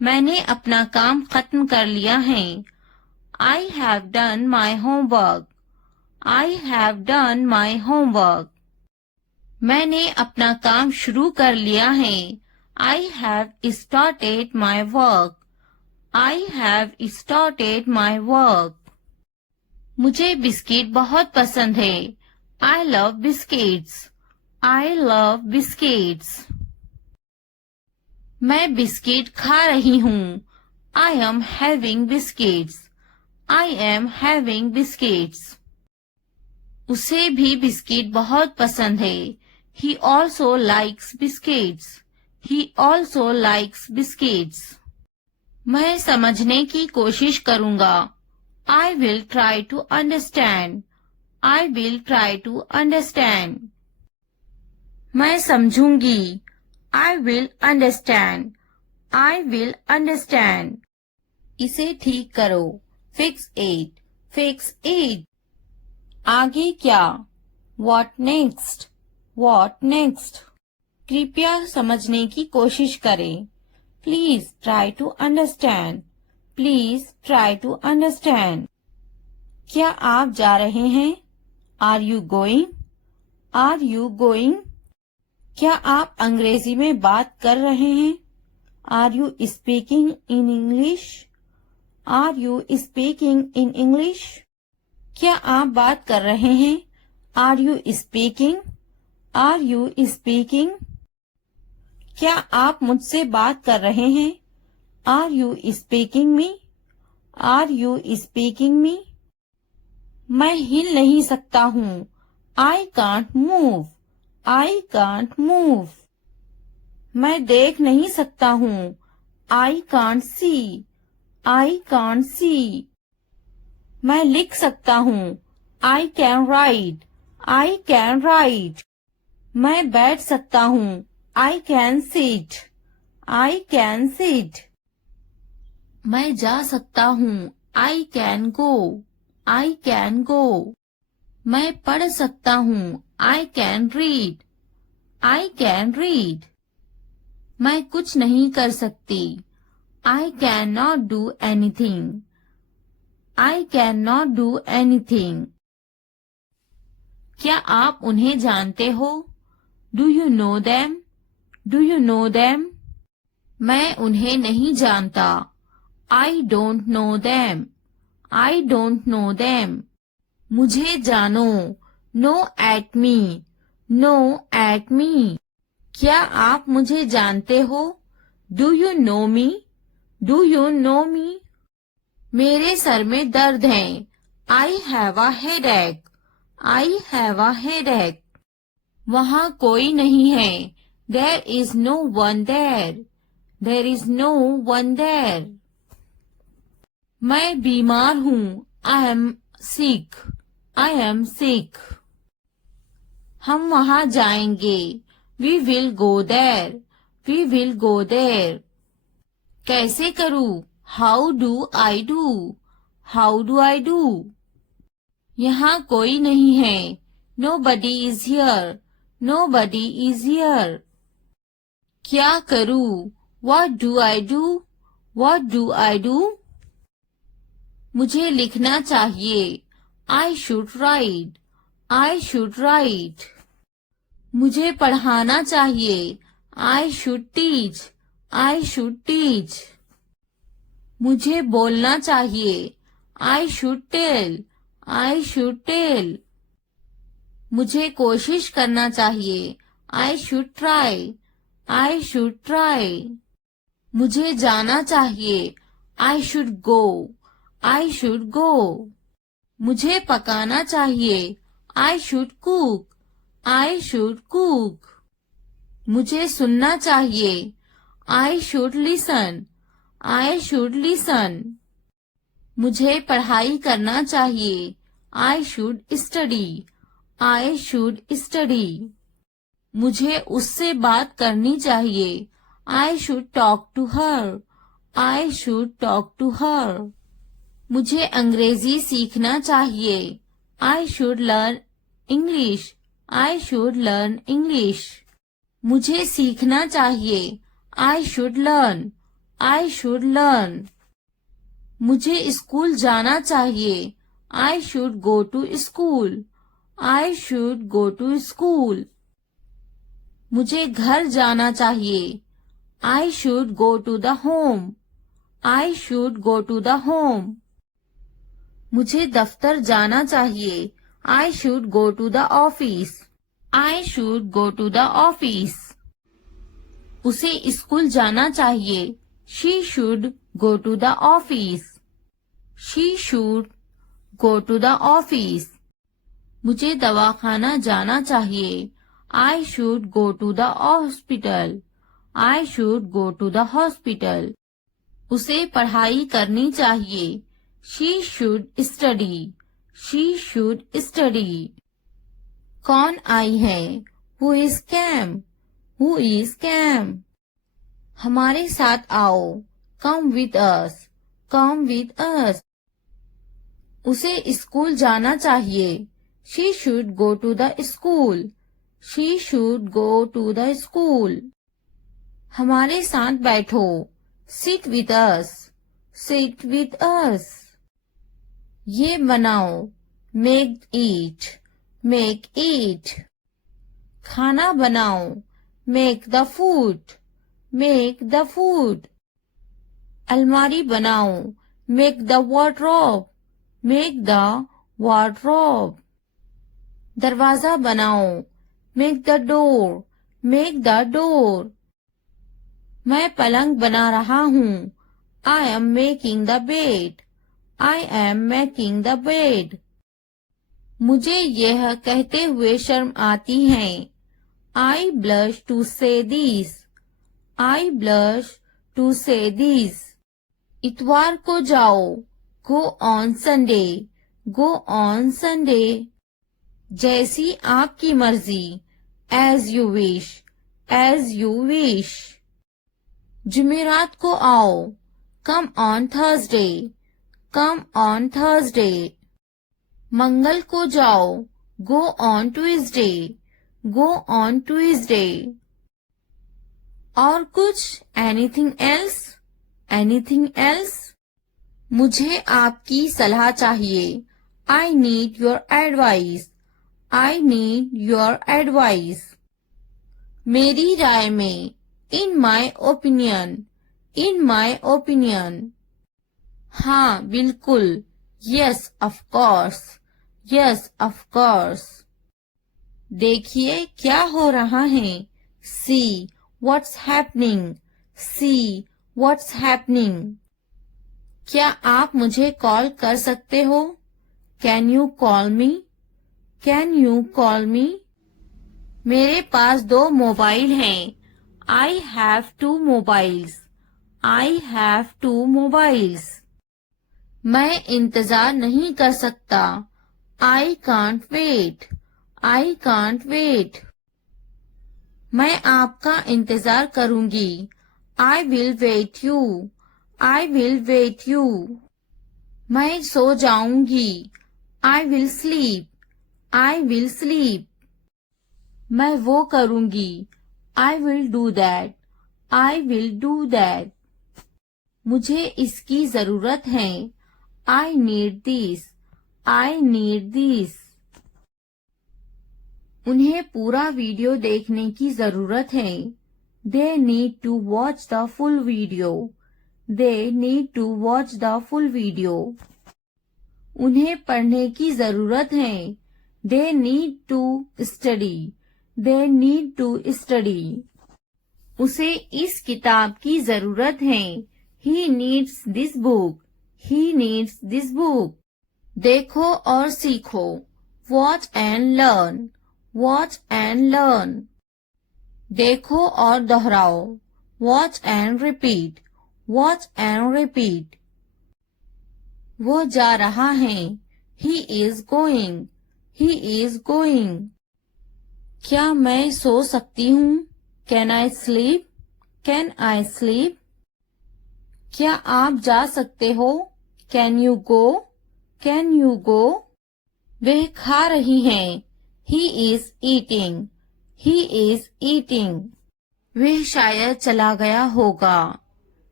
मैंने अपना काम खत्म कर लिया है. I have done my homework. I have done my homework. मैंने अपना काम शुरू कर लिया है. I have started my work. I have started my work. मुझे बिस्किट बहुत पसंद है. I love biscuits. I love biscuits. मैं बिस्किट खा रही हूँ. I am having biscuits. I am having biscuits. उसे भी बिस्किट बहुत पसंद है. He also likes biscuits. He also likes biscuits. मैं समझने की कोशिश करूँगा. I will try to understand. I will try to understand. मैं समझूंगी. I will understand. I will understand. इसे ठीक करो. Fix it. Fix it. आगे क्या? What next? What next? कृपया समझने की कोशिश करें. Please try to understand. Please try to understand. क्या आप जा रहे हैं? Are you going? Are you going? क्या आप अंग्रेजी में बात कर रहे हैं? Are you speaking in English? Are you speaking in English? क्या आप बात कर रहे हैं? Are you speaking? Are you speaking? क्या आप मुझसे बात कर रहे हैं? Are you speaking me? Are you speaking me? मैं हिल नहीं सकता हूँ. I can't move. I can't move. मैं देख नहीं सकता हूँ. I can't see. I can't see. मैं लिख सकता हूँ. I can write. I can write. मैं बैठ सकता हूँ. I can sit. I can sit. मैं जा सकता हूँ. I can go. I can go. मैं पढ़ सकता हूँ. I can read. I can read. मैं कुछ नहीं कर सकती. I cannot do anything. I cannot do anything. क्या आप उन्हें जानते हो? Do you know them? Do you know them? मैं उन्हें नहीं जानता. I don't know them. I don't know them. मुझे जानो. No at me. No at me. क्या आप मुझे जानते हो? Do you know me? Do you know me? मेरे सर में दर्द है. I have a headache. I have a headache. वहाँ कोई नहीं है. There is no one there. There is no one there. मैं बीमार हूँ. I am sick. I am sick. हम वहाँ जाएंगे. We will go there. We will go there. कैसे करूँ? How do I do? How do I do? यहाँ कोई नहीं है. Nobody is here. Nobody is here. क्या करूँ? What do I do? What do I do? मुझे लिखना चाहिए. I should write. I should write. मुझे पढ़ाना चाहिए. I should teach. I should teach. मुझे बोलना चाहिए. I should tell. I should tell. मुझे कोशिश करना चाहिए. I should try. I should try. मुझे जाना चाहिए. I should go. I should go. मुझे पकाना चाहिए. I should cook. I should cook. मुझे सुनना चाहिए. I should listen. I should listen. मुझे पढ़ाई करना चाहिए. I should study. I should study. मुझे उससे बात करनी चाहिए. I should talk to her. I should talk to her. मुझे अंग्रेजी सीखना चाहिए. I should learn English. I should learn English. मुझे सीखना चाहिए. I should learn. I should learn. मुझे स्कूल जाना चाहिए. I should go to school. I should go to school. मुझे घर जाना चाहिए. I should go to the home. I should go to the home. मुझे दफ्तर जाना चाहिए. I should go to the office. I should go to the office. उसे school जाना चाहिए. She should go to the office. She should go to the office. मुझे दवाखाना जाना चाहिए. I should go to the hospital. I should go to the hospital. उसे पढ़ाई करनी चाहिए. She should study. She should study. कौन आई है? Who is came? Who is came? हमारे साथ आओ. Come with us. Come with us. उसे स्कूल जाना चाहिए. She should go to the school. She should go to the school. हमारे साथ बैठो. Sit with us. Sit with us. ये बनाओ. Make it. Make it. खाना बनाओ. Make the food. Make the food. अलमारी बनाओ. Make the wardrobe. Make the wardrobe. दरवाजा बनाओ. Make the door. Make the door. मैं पलंग बना रहा हूँ. I am making the bed. I am making the bed. मुझे यह कहते हुए शर्म आती है. I blush to say this. I blush to say this. इतवार को जाओ. Go on Sunday. Go on Sunday. जैसी आपकी मर्जी. As you wish. As you wish. जुमेरात को आओ. Come on Thursday. Come on Thursday. मंगल को जाओ. Go on Tuesday. Go on Tuesday. और कुछ? Anything else? Anything else? मुझे आपकी सलाह चाहिए. I need your advice. I need your advice. मेरी राय में. In my opinion. In my opinion. हाँ बिल्कुल. Yes of course. Yes of course. देखिए क्या हो रहा है. See what's happening. See what's happening. क्या आप मुझे कॉल कर सकते हो? Can you call me? Can you call me? मेरे पास 2 मोबाइल हैं. I have 2 mobiles. I have 2 mobiles. मैं इंतजार नहीं कर सकता. I can't wait. I can't wait. मैं आपका इंतजार करूंगी. I will wait you. I will wait you. मैं सो जाऊंगी. I will sleep. I will sleep. मैं वो करूंगी. I will do that. I will do that. मुझे इसकी जरूरत है. I need this. I need this. उन्हें पूरा वीडियो देखने की जरूरत है. They need to watch the full video. They need to watch the full video. उन्हें पढ़ने की जरूरत है. They need to study. They need to study. उसे इस किताब की जरूरत है. He needs this book. He needs this book. देखो और सीखो. Watch and learn. Watch and learn. देखो और दोहराओ. Watch and repeat. Watch and repeat. वो जा रहा है. He is going. He is going. क्या मैं सो सकती हूँ? Can I sleep? Can I sleep? क्या आप जा सकते हो? Can you go? Can you go? वह खा रही हैं. He is eating. He is eating. वह शायद चला गया होगा.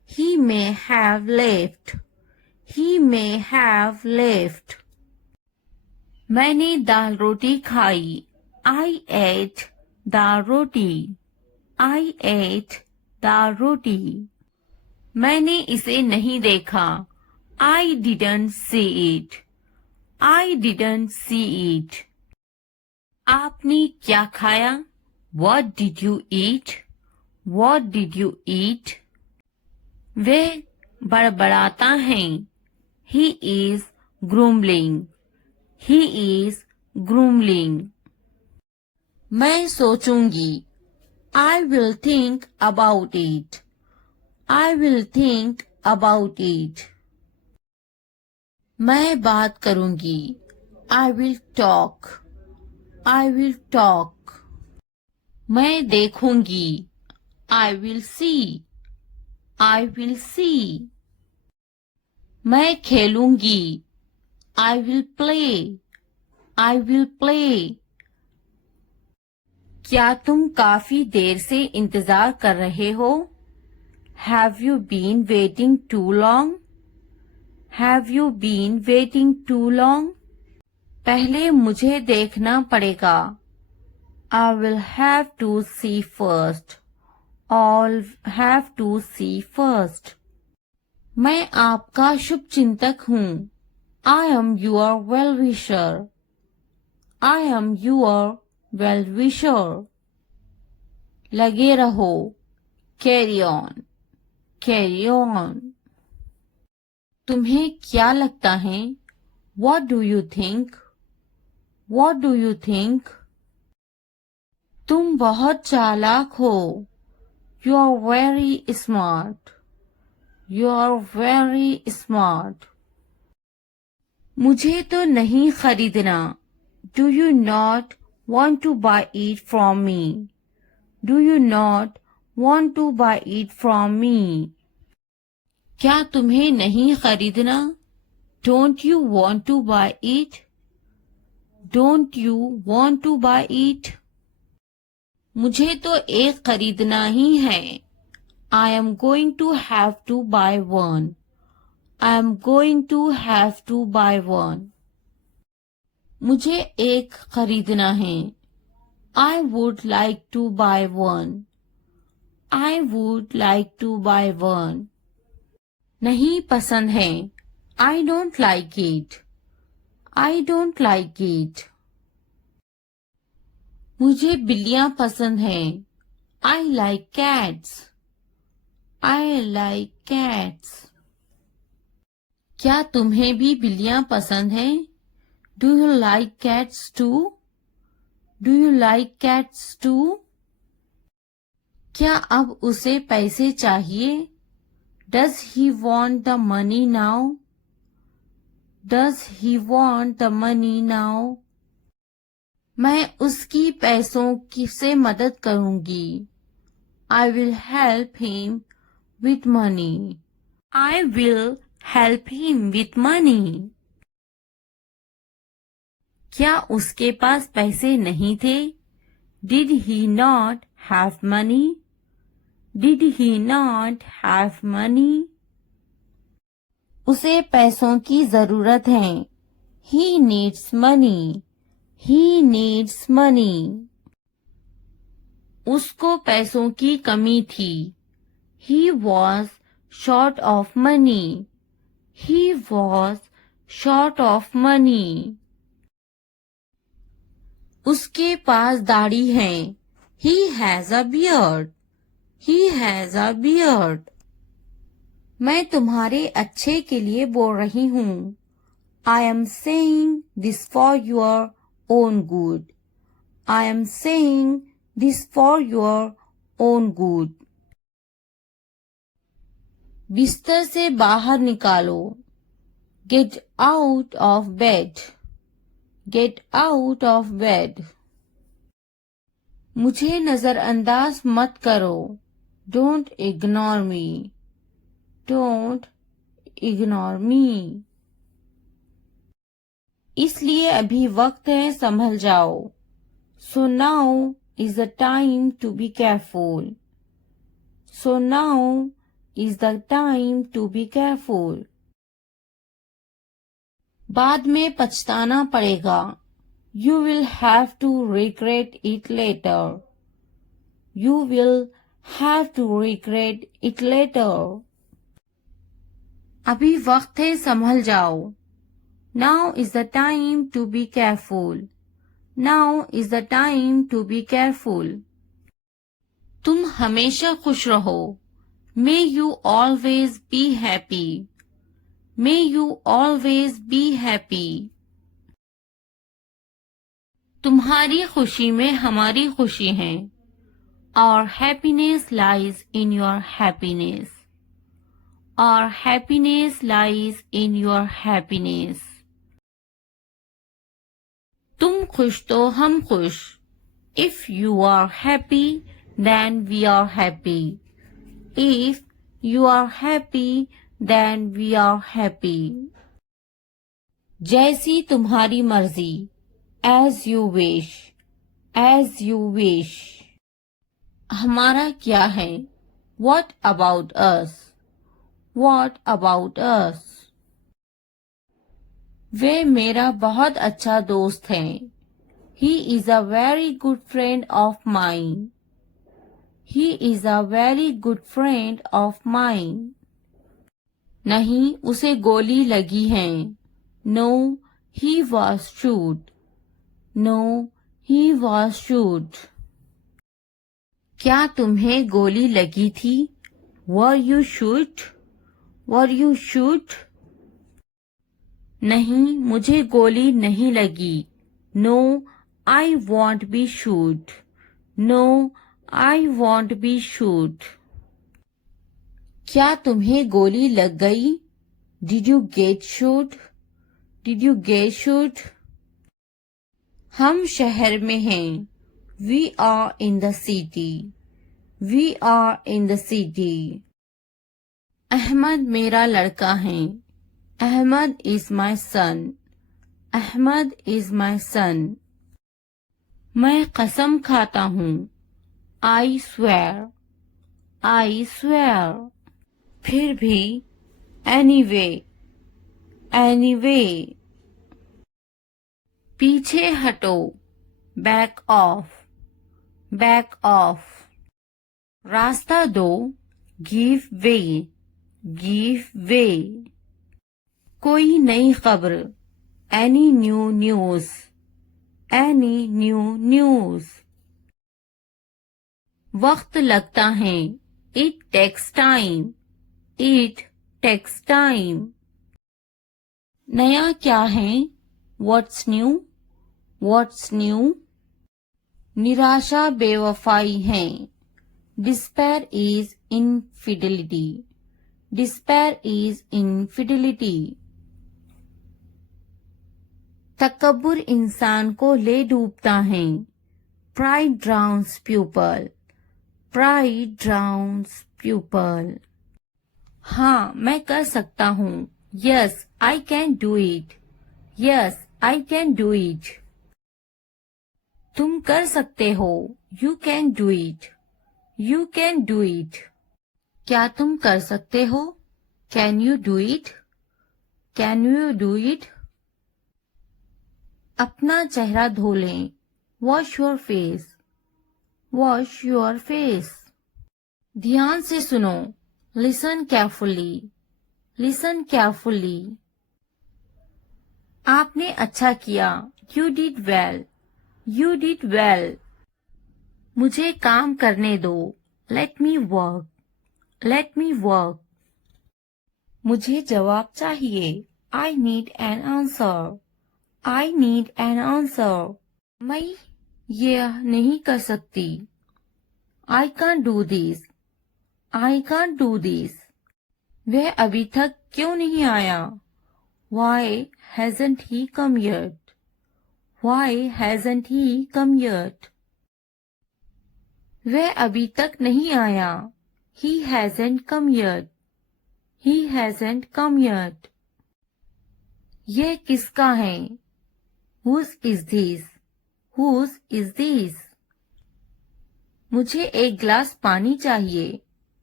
He may have left. He may have left. मैंने दाल रोटी खाई. I ate dal roti. I ate dal roti. मैंने इसे नहीं देखा. I didn't see it. I didn't see it. आपने क्या खाया? What did you eat? What did you eat? वह बड़बड़ाता है. He is grumbling. He is grumbling. मैं सोचूंगी. I will think about it. I will think about it. मैं बात करूंगी. I will talk. I will talk. मैं देखूंगी. I will see. I will see. मैं खेलूंगी. I will play. I will play. क्या तुम काफी देर से इंतजार कर रहे हो? Have you been waiting too long? Have you been waiting too long? पहले मुझे देखना पड़ेगा. I will have to see first. I'll have to see first. मैं आपका शुभ चिंतक हूँ. I am your well-wisher. I am your well-wisher. लगे रहो. Carry on. Carry on. तुम्हें क्या लगता है? What do you think? What do you think? तुम बहुत चालाक हो. You are very smart. You are very smart. मुझे तो नहीं खरीदना. Do you not want to buy it from me? Do you not want to buy it from me? क्या तुम्हें नहीं खरीदना? Don't you want to buy it? Don't you want to buy it? मुझे तो एक खरीदना ही है. I am going to have to buy one. I am going to have to buy one. मुझे एक खरीदना है. I would like to buy one. I would like to buy one. नहीं पसंद है. I don't like it. I don't like it. मुझे बिल्लियाँ पसंद हैं. I like cats. I like cats. क्या तुम्हें भी बिल्लियाँ पसंद हैं? Do you like cats too? Do you like cats too? क्या अब उसे पैसे चाहिए? Does he want the money now? Does he want the money now? मैं उसकी पैसों की से मदद करूंगी. I will help him with money. I will help him with money. क्या उसके पास पैसे नहीं थे? Did he not have money? Did he not have money? उसे पैसों की जरूरत है. He needs money. He needs money. उसको पैसों की कमी थी. He was short of money. He was short of money. उसके पास दाढ़ी है. He has a beard. He has a beard. मैं तुम्हारे अच्छे के लिए बोल रही हूँ. I am saying this for your own good. I am saying this for your own good. बिस्तर से बाहर निकालो. Get out of bed. Get out of bed. मुझे नजरअंदाज मत करो. Don't ignore me. Don't ignore me. इसलिए अभी वक्त है संभल जाओ. So now is the time to be careful. So now is the time to be careful. बाद में पछताना पड़ेगा. You will have to regret it later. You will have to regret it later. अभी वक्त है संभल जाओ. Now is the time to be careful. Now is the time to be careful. तुम हमेशा खुश रहो. May you always be happy. May you always be happy. तुम्हारी खुशी में हमारी खुशी है. Our happiness lies in your happiness. Our happiness lies in your happiness. तुम खुश तो हम खुश. If you are happy, then we are happy. If you are happy, then we are happy. जैसी तुम्हारी मर्जी. As you wish. As you wish. हमारा क्या है? What about us? What about us? वे मेरा बहुत अच्छा दोस्त है. He is a very good friend of mine. He is a very good friend of mine. नहीं, उसे गोली लगी है. No, he was shot. No, he was shot. क्या तुम्हें गोली लगी थी? Were you shot? Were you shot? नहीं, मुझे गोली नहीं लगी. No, I won't be shot. No, I won't be shot. क्या तुम्हें गोली लग गई? Did you get shot? Did you get shot? हम शहर में हैं. We are in the city. We are in the city. Ahmad मेरा लड़का है. Ahmad is my son. Ahmad is my son. मैं कसम खाता हूँ. I swear. I swear. फिर भी. Anyway. Anyway. पीछे हटो. Back off. Back off. रास्ता दो. Give way. Give way. कोई नई खबर. Any new news. Any new news. वक्त लगता है. It takes time. It takes time. नया क्या है? What's new? What's new? निराशा बेवफाई है. Despair is infidelity. Despair is infidelity. तकब्बुर इंसान को ले डूबता है. Pride drowns pupil. Pride drowns pupil. हाँ, मैं कर सकता हूँ. Yes, I can do it. Yes, I can do it. तुम कर सकते हो. You can do it. You can do it. क्या तुम कर सकते हो? Can you do it? Can you do it? अपना चेहरा धो लें. Wash your face. Wash your face. ध्यान से सुनो. Listen carefully. Listen carefully. आपने अच्छा किया. You did well. You did well. मुझे काम करने दो. Let me work. Let me work. मुझे जवाब चाहिए. I need an answer. I need an answer. मैं यह नहीं कर सकती. I can't do this. I can't do this. वह अभी तक क्यों नहीं आया? Why hasn't he come yet? Why hasn't he come yet? वह अभी तक नहीं आया. He hasn't come yet. He hasn't come yet. यह किसका है? Whose is this? Whose is this? मुझे एक गिलास पानी चाहिए.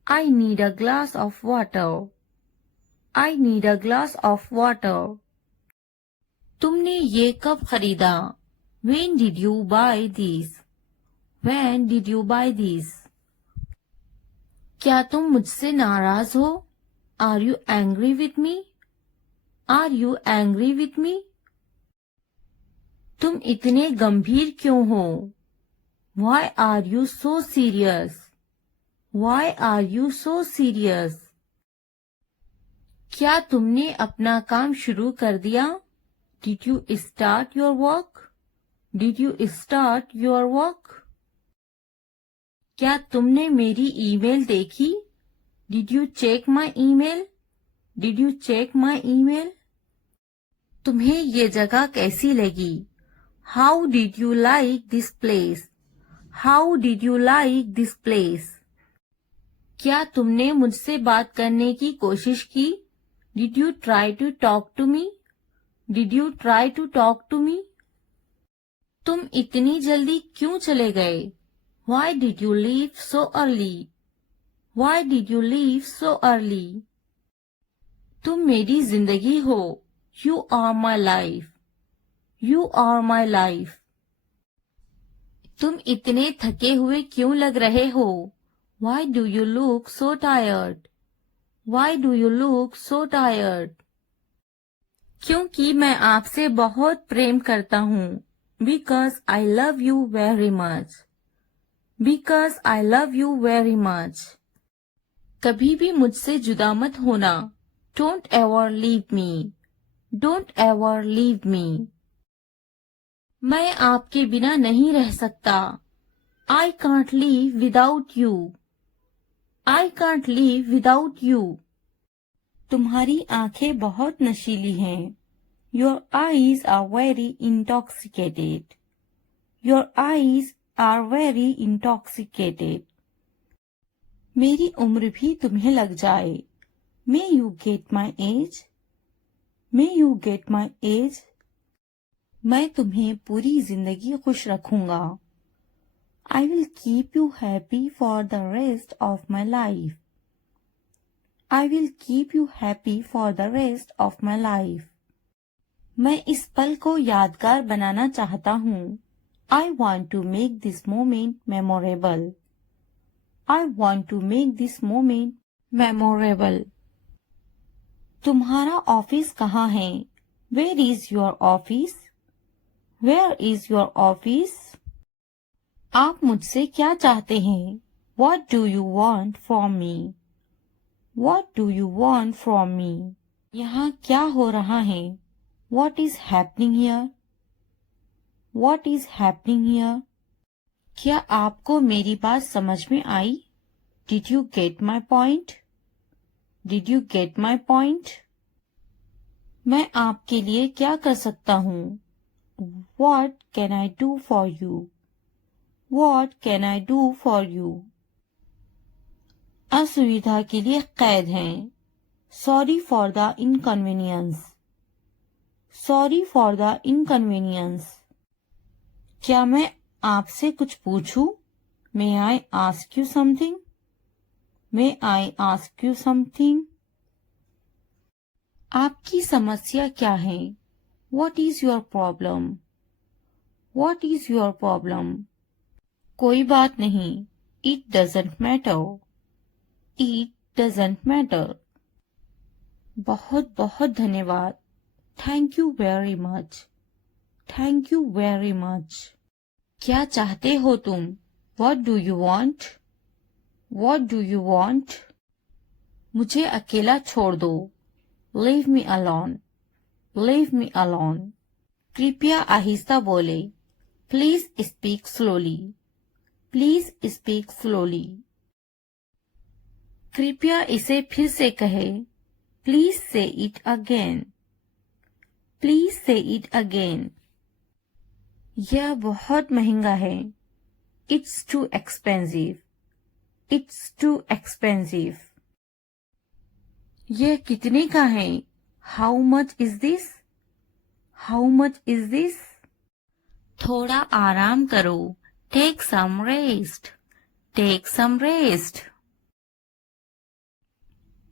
I need a glass of water. I need a glass of water. तुमने ये कब खरीदा? When did you buy this? When did you buy this? क्या तुम मुझसे नाराज हो? Are you angry with me? Are you angry with me? तुम इतने गंभीर क्यों हो? Why are you so serious? Why are you so serious? क्या तुमने अपना काम शुरू कर दिया? Did you start your work? Did you start your work? क्या तुमने मेरी ईमेल देखी? Did you check my email? Did you check my email? तुम्हें ये जगह कैसी लगी? How did you like this place? How did you like this place? क्या तुमने मुझसे बात करने की कोशिश की? Did you try to talk to me? Did you try to talk to me? तुम इतनी जल्दी क्यों चले गए? Why did you leave so early? Why did you leave so early? तुम मेरी जिंदगी हो. You are my life. You are my life. तुम इतने थके हुए क्यों लग रहे हो? Why do you look so tired? Why do you look so tired? क्योंकि मैं आपसे बहुत प्रेम करता हूँ. Because I love you very much. Because I love you very much. कभी भी मुझसे जुदा मत होना. Don't ever leave me. Don't ever leave me. मैं आपके बिना नहीं रह सकता. I can't live without you. I can't live without you. तुम्हारी आंखें बहुत नशीली हैं. Your eyes are very intoxicated. Your eyes are very intoxicated. मेरी उम्र भी तुम्हें लग जाए. May you get my age? May you get my age? मैं तुम्हें पूरी जिंदगी खुश रखूंगा. I will keep you happy for the rest of my life. I will keep you happy for the rest of my life. मैं इस पल को यादगार बनाना चाहता हूँ. I want to make this moment memorable. I want to make this moment memorable. तुम्हारा office कहाँ है? Where is your office? Where is your office? आप मुझसे क्या चाहते हैं? What do you want from me? What do you want from me? यहाँ क्या हो रहा है? What is happening here? What is happening here? क्या आपको मेरी बात समझ में आई? Did you get my point? Did you get my point? मैं आपके लिए क्या कर सकता हूँ? What can I do for you? What can I do for you? असुविधा के लिए कैद हैं. Sorry for the inconvenience. Sorry for the inconvenience. क्या मैं आपसे कुछ पूछूं? May I ask you something? May I ask you something? आपकी समस्या क्या है? What is your problem? What is your problem? कोई बात नहीं. It doesn't matter. It doesn't matter. बहुत बहुत धन्यवाद. Thank you very much. Thank you very much. क्या चाहते हो तुम? What do you want? What do you want? मुझे अकेला छोड़ दो. Leave me alone. Leave me alone. कृपया आहिस्ता बोले. Please speak slowly. Please speak slowly. कृपया इसे फिर से कहे. Please say it again. Please say it again. यह बहुत महंगा है. It's too expensive. It's too expensive. यह कितने का है? How much is this? How much is this? थोड़ा आराम करो. Take some rest. Take some rest.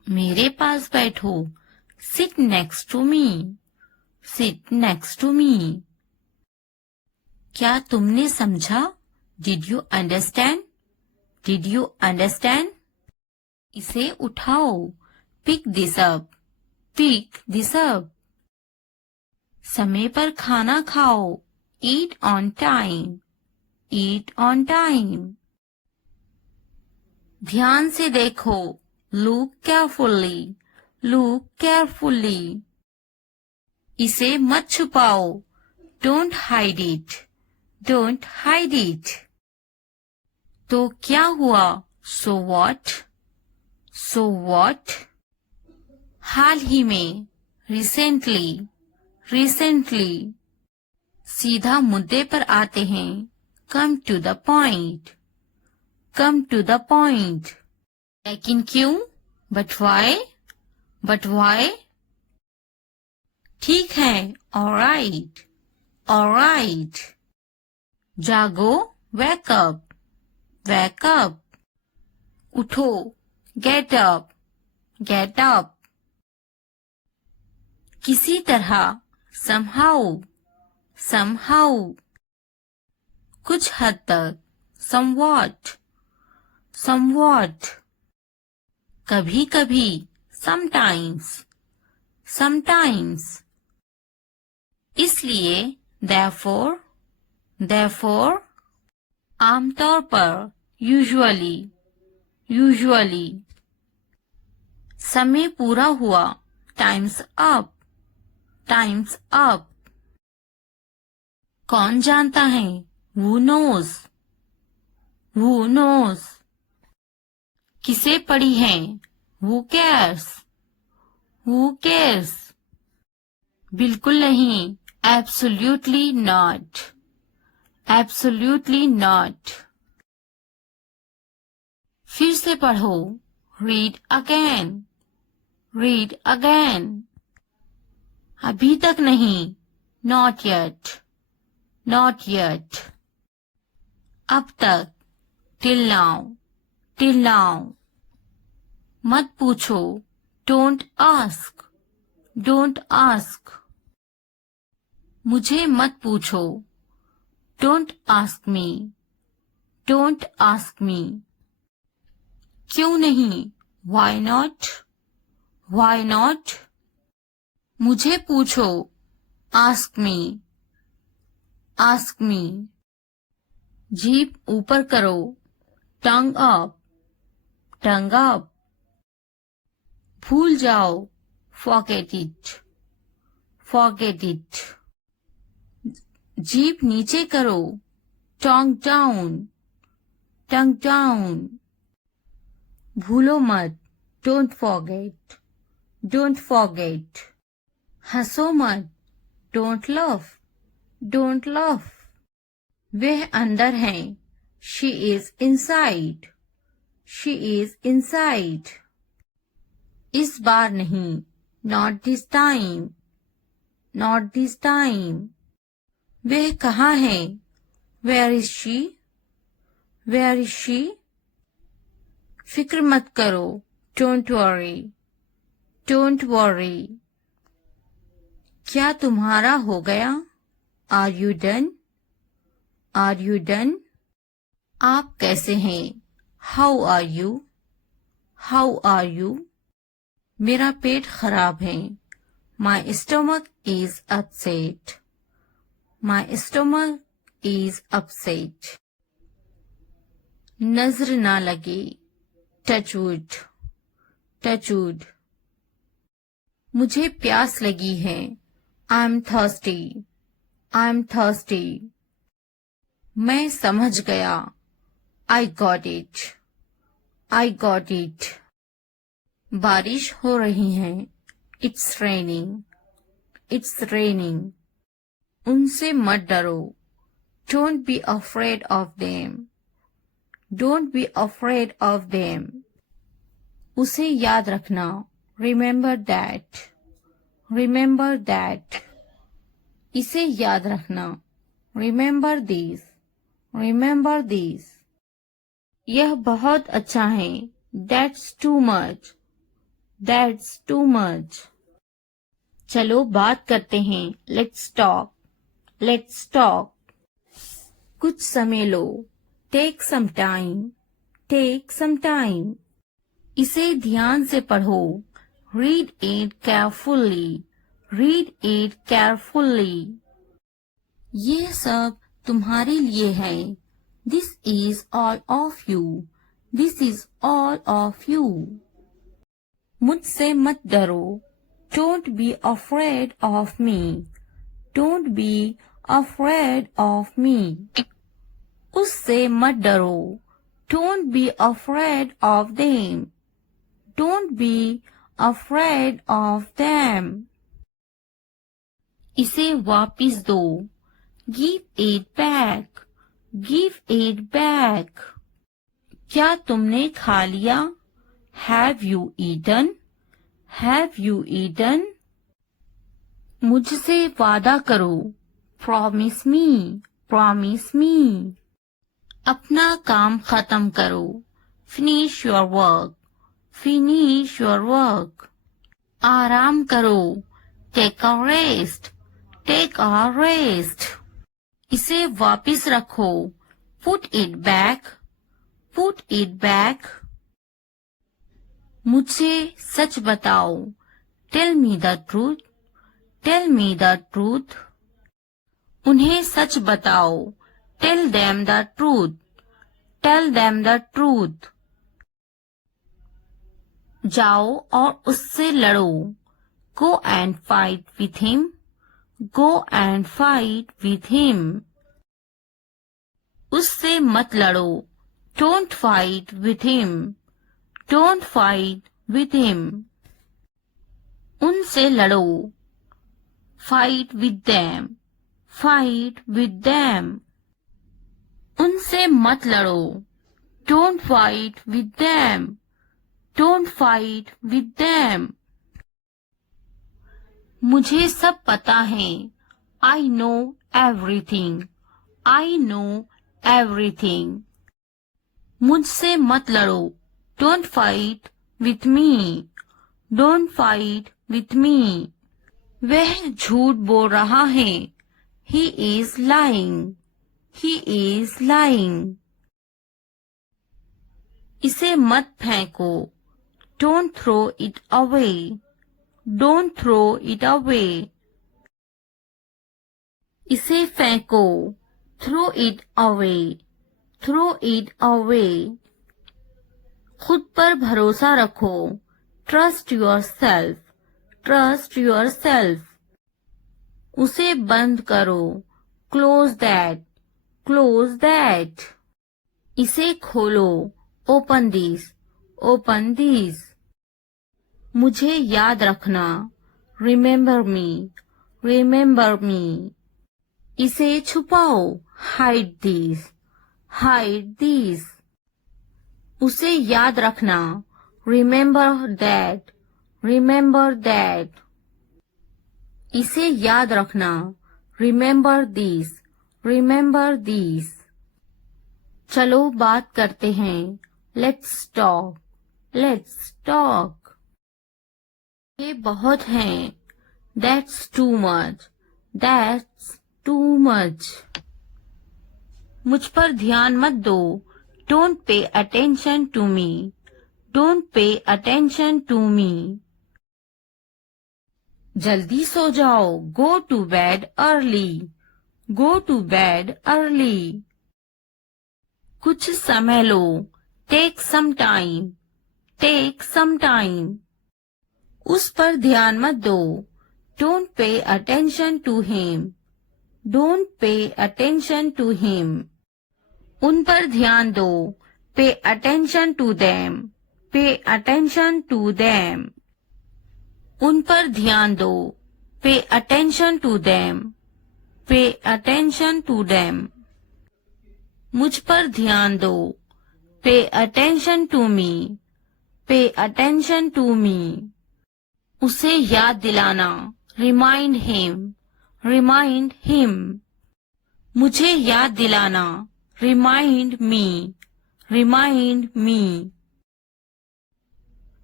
मेरे पास बैठो। Sit next to me. Sit next to me. क्या तुमने समझा? Did you understand? Did you understand? इसे उठाओ। Pick this up. Pick this up. समय पर खाना खाओ। ईट on time. Eat on time. ध्यान से देखो। Look carefully. Look carefully. इसे मत छुपाओ। Don't hide it. Don't hide it. तो क्या हुआ? So what? So what? हाल ही में। रिसेंटली। रिसेंटली। सीधा मुद्दे पर आते हैं। Come to the point. Come to the point. लेकिन क्यों? But why? But why? ठीक है। ऑलराइट। ऑलराइट। जागो। Wake up. Wake up. उठो। Get up. Get up. किसी तरह। somehow। somehow। कुछ हद तक। somewhat। somewhat। कभी कभी। sometimes। sometimes। इसलिए। therefore। therefore। आमतौर पर। usually। usually। समय पूरा हुआ। Times up. Times up. कौन जानता है? Who knows? Who knows? किसे पड़ी है? Who cares? Who cares? बिल्कुल नहीं। Absolutely not। Absolutely not। फिर से पढ़ो। Read again। Read again। अभी तक नहीं। Not yet। Not yet। अब तक। Till now। Till now। मत पूछो। Don't ask। Don't ask। मुझे मत पूछो। Don't ask me। Don't ask me। क्यों नहीं? Why not? Why not? मुझे पूछो। Ask me। Ask me। जीभ ऊपर करो। Tongue up। Tongue up। भूल जाओ। Forget it। Forget it। जीभ नीचे करो। Tongue down। Tongue down। भूलो मत। Don't forget। Don't forget। हंसो मत। Don't laugh। Don't laugh। वह अंदर है। She is inside। She is inside। इस बार नहीं। Not this time। Not this time। वह कहाँ है? Where is she? Where is she? फिक्र मत करो। Don't worry। Don't worry। क्या तुम्हारा हो गया? Are you done? Are you done? आप कैसे हैं? How are you? How are you? मेरा पेट खराब है। My stomach is upset। My stomach is upset। नजर ना लगे। Touch wood। Touch wood। मुझे प्यास लगी है। I'm thirsty। I'm thirsty। मैं समझ गया। I got it। I got it। बारिश हो रही है। It's raining। It's raining। उनसे मत डरो। Don't be afraid of them। Don't be afraid of them। उसे याद रखना। Remember that। Remember that। इसे याद रखना। Remember this। Remember this। यह बहुत अच्छा है। That's too much। That's too much. चलो बात करते हैं, लेट्स टॉक, लेट्स टॉक। कुछ समय लो, take some time, take some time. इसे ध्यान से पढ़ो, read it carefully, read it carefully. ये सब तुम्हारे लिए है, this is all of you, this is all of you. मुझसे मत डरो, don't be afraid of me, don't be afraid of me. उससे मत डरो, don't be afraid of them, don't be afraid of them. इसे वापिस दो, give it back, give it back. क्या तुमने खा लिया? Have you eaten, have you eaten. मुझसे वादा करो, प्रॉमिस मी, प्रॉमिस मी। अपना काम खत्म करो, finish your work, finish your work. आराम करो, take a rest, take a rest. इसे वापिस रखो, put it back, put it back. मुझे सच बताओ, tell me the truth, tell me the truth. उन्हें सच बताओ, tell them the truth, tell them the truth. जाओ और उससे लड़ो, go and fight with him, go and fight with him. उससे मत लड़ो, don't fight with him, don't fight with him. उनसे लड़ो, fight with them, fight with them. उनसे मत लड़ो, don't fight with them, don't fight with them. मुझे सब पता है, I know everything, I know everything. मुझसे मत लड़ो, don't fight with me, don't fight with me. वह झूठ बोल रहा है, he is lying, he is lying. इसे मत फेंको, don't throw it away, don't throw it away. इसे फेंको, throw it away, throw it away. खुद पर भरोसा रखो, trust your self, trust your self. उसे बंद करो, क्लोज दैट, क्लोज दैट। इसे खोलो, ओपन दिस, ओपन दिस। मुझे याद रखना, रिमेम्बर मी, रिमेम्बर मी। इसे छुपाओ, हाइड दिस, हाइड दिस। उसे याद रखना, रिमेम्बर दैट, रिमेम्बर दैट। इसे याद रखना, रिमेम्बर दिस, रिमेम्बर दिस। चलो बात करते हैं, लेट्स टॉक, लेट्स टॉक। ये बहुत हैं, that's too much, that's too much. मुझ पर ध्यान मत दो, don't pay attention to me, don't pay attention to me. जल्दी सो जाओ, go to bed early, go to bed early. कुछ समय लो, take some time, take some time. उस पर ध्यान मत दो, don't pay attention to him, don't pay attention to him. उन पर ध्यान दो, pay attention to them, pay attention to them. उन पर ध्यान दो, pay attention to them, pay attention to them. मुझ पर ध्यान दो, pay attention to me, pay attention to me. उसे याद दिलाना, रिमाइंड हिम, रिमाइंड हिम। मुझे याद दिलाना, रिमाइंड मी, रिमाइंड मी।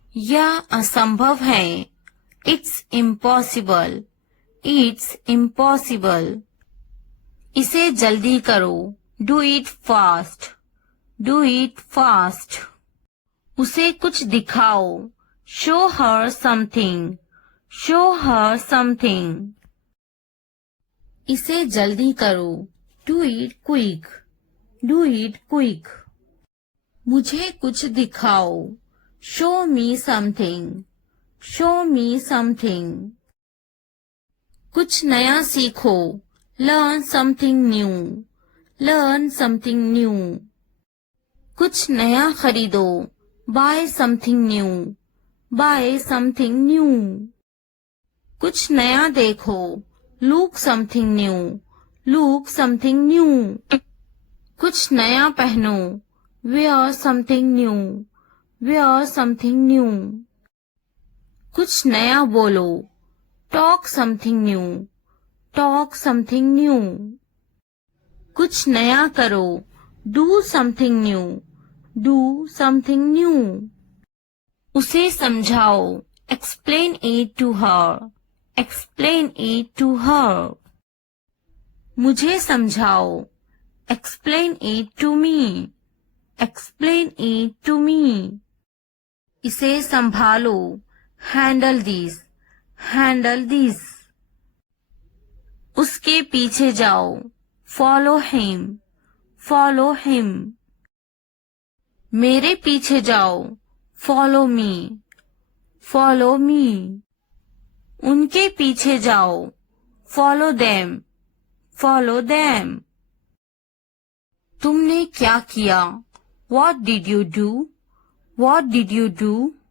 यह असंभव है। It's impossible. It's impossible. इसे जल्दी करो। Do it fast. Do it fast. उसे कुछ दिखाओ। Show her something. Show her something. इसे जल्दी करो। Do it quick. Do it quick. मुझे कुछ दिखाओ। Show me something. Show me something. कुछ नया सीखो। Learn something new. Learn something new. कुछ नया खरीदो। Bye something new. Bye something new. कुछ नया देखो। Look something new. Look something new. कुछ नया पहनो। Where something new. Where something new. कुछ नया बोलो। Talk something new. Talk something new. कुछ नया करो। Do something new. Do something new. उसे समझाओ। Explain it to her. Explain it to her. मुझे समझाओ। Explain it to me. Explain it to me. इसे संभालो। Handle this. Handle this. उसके पीछे जाओ। Follow him. Follow him. मेरे पीछे जाओ। Follow me. Follow me. उनके पीछे जाओ। Follow them. Follow them. तुमने क्या किया? What did you do? What did you do?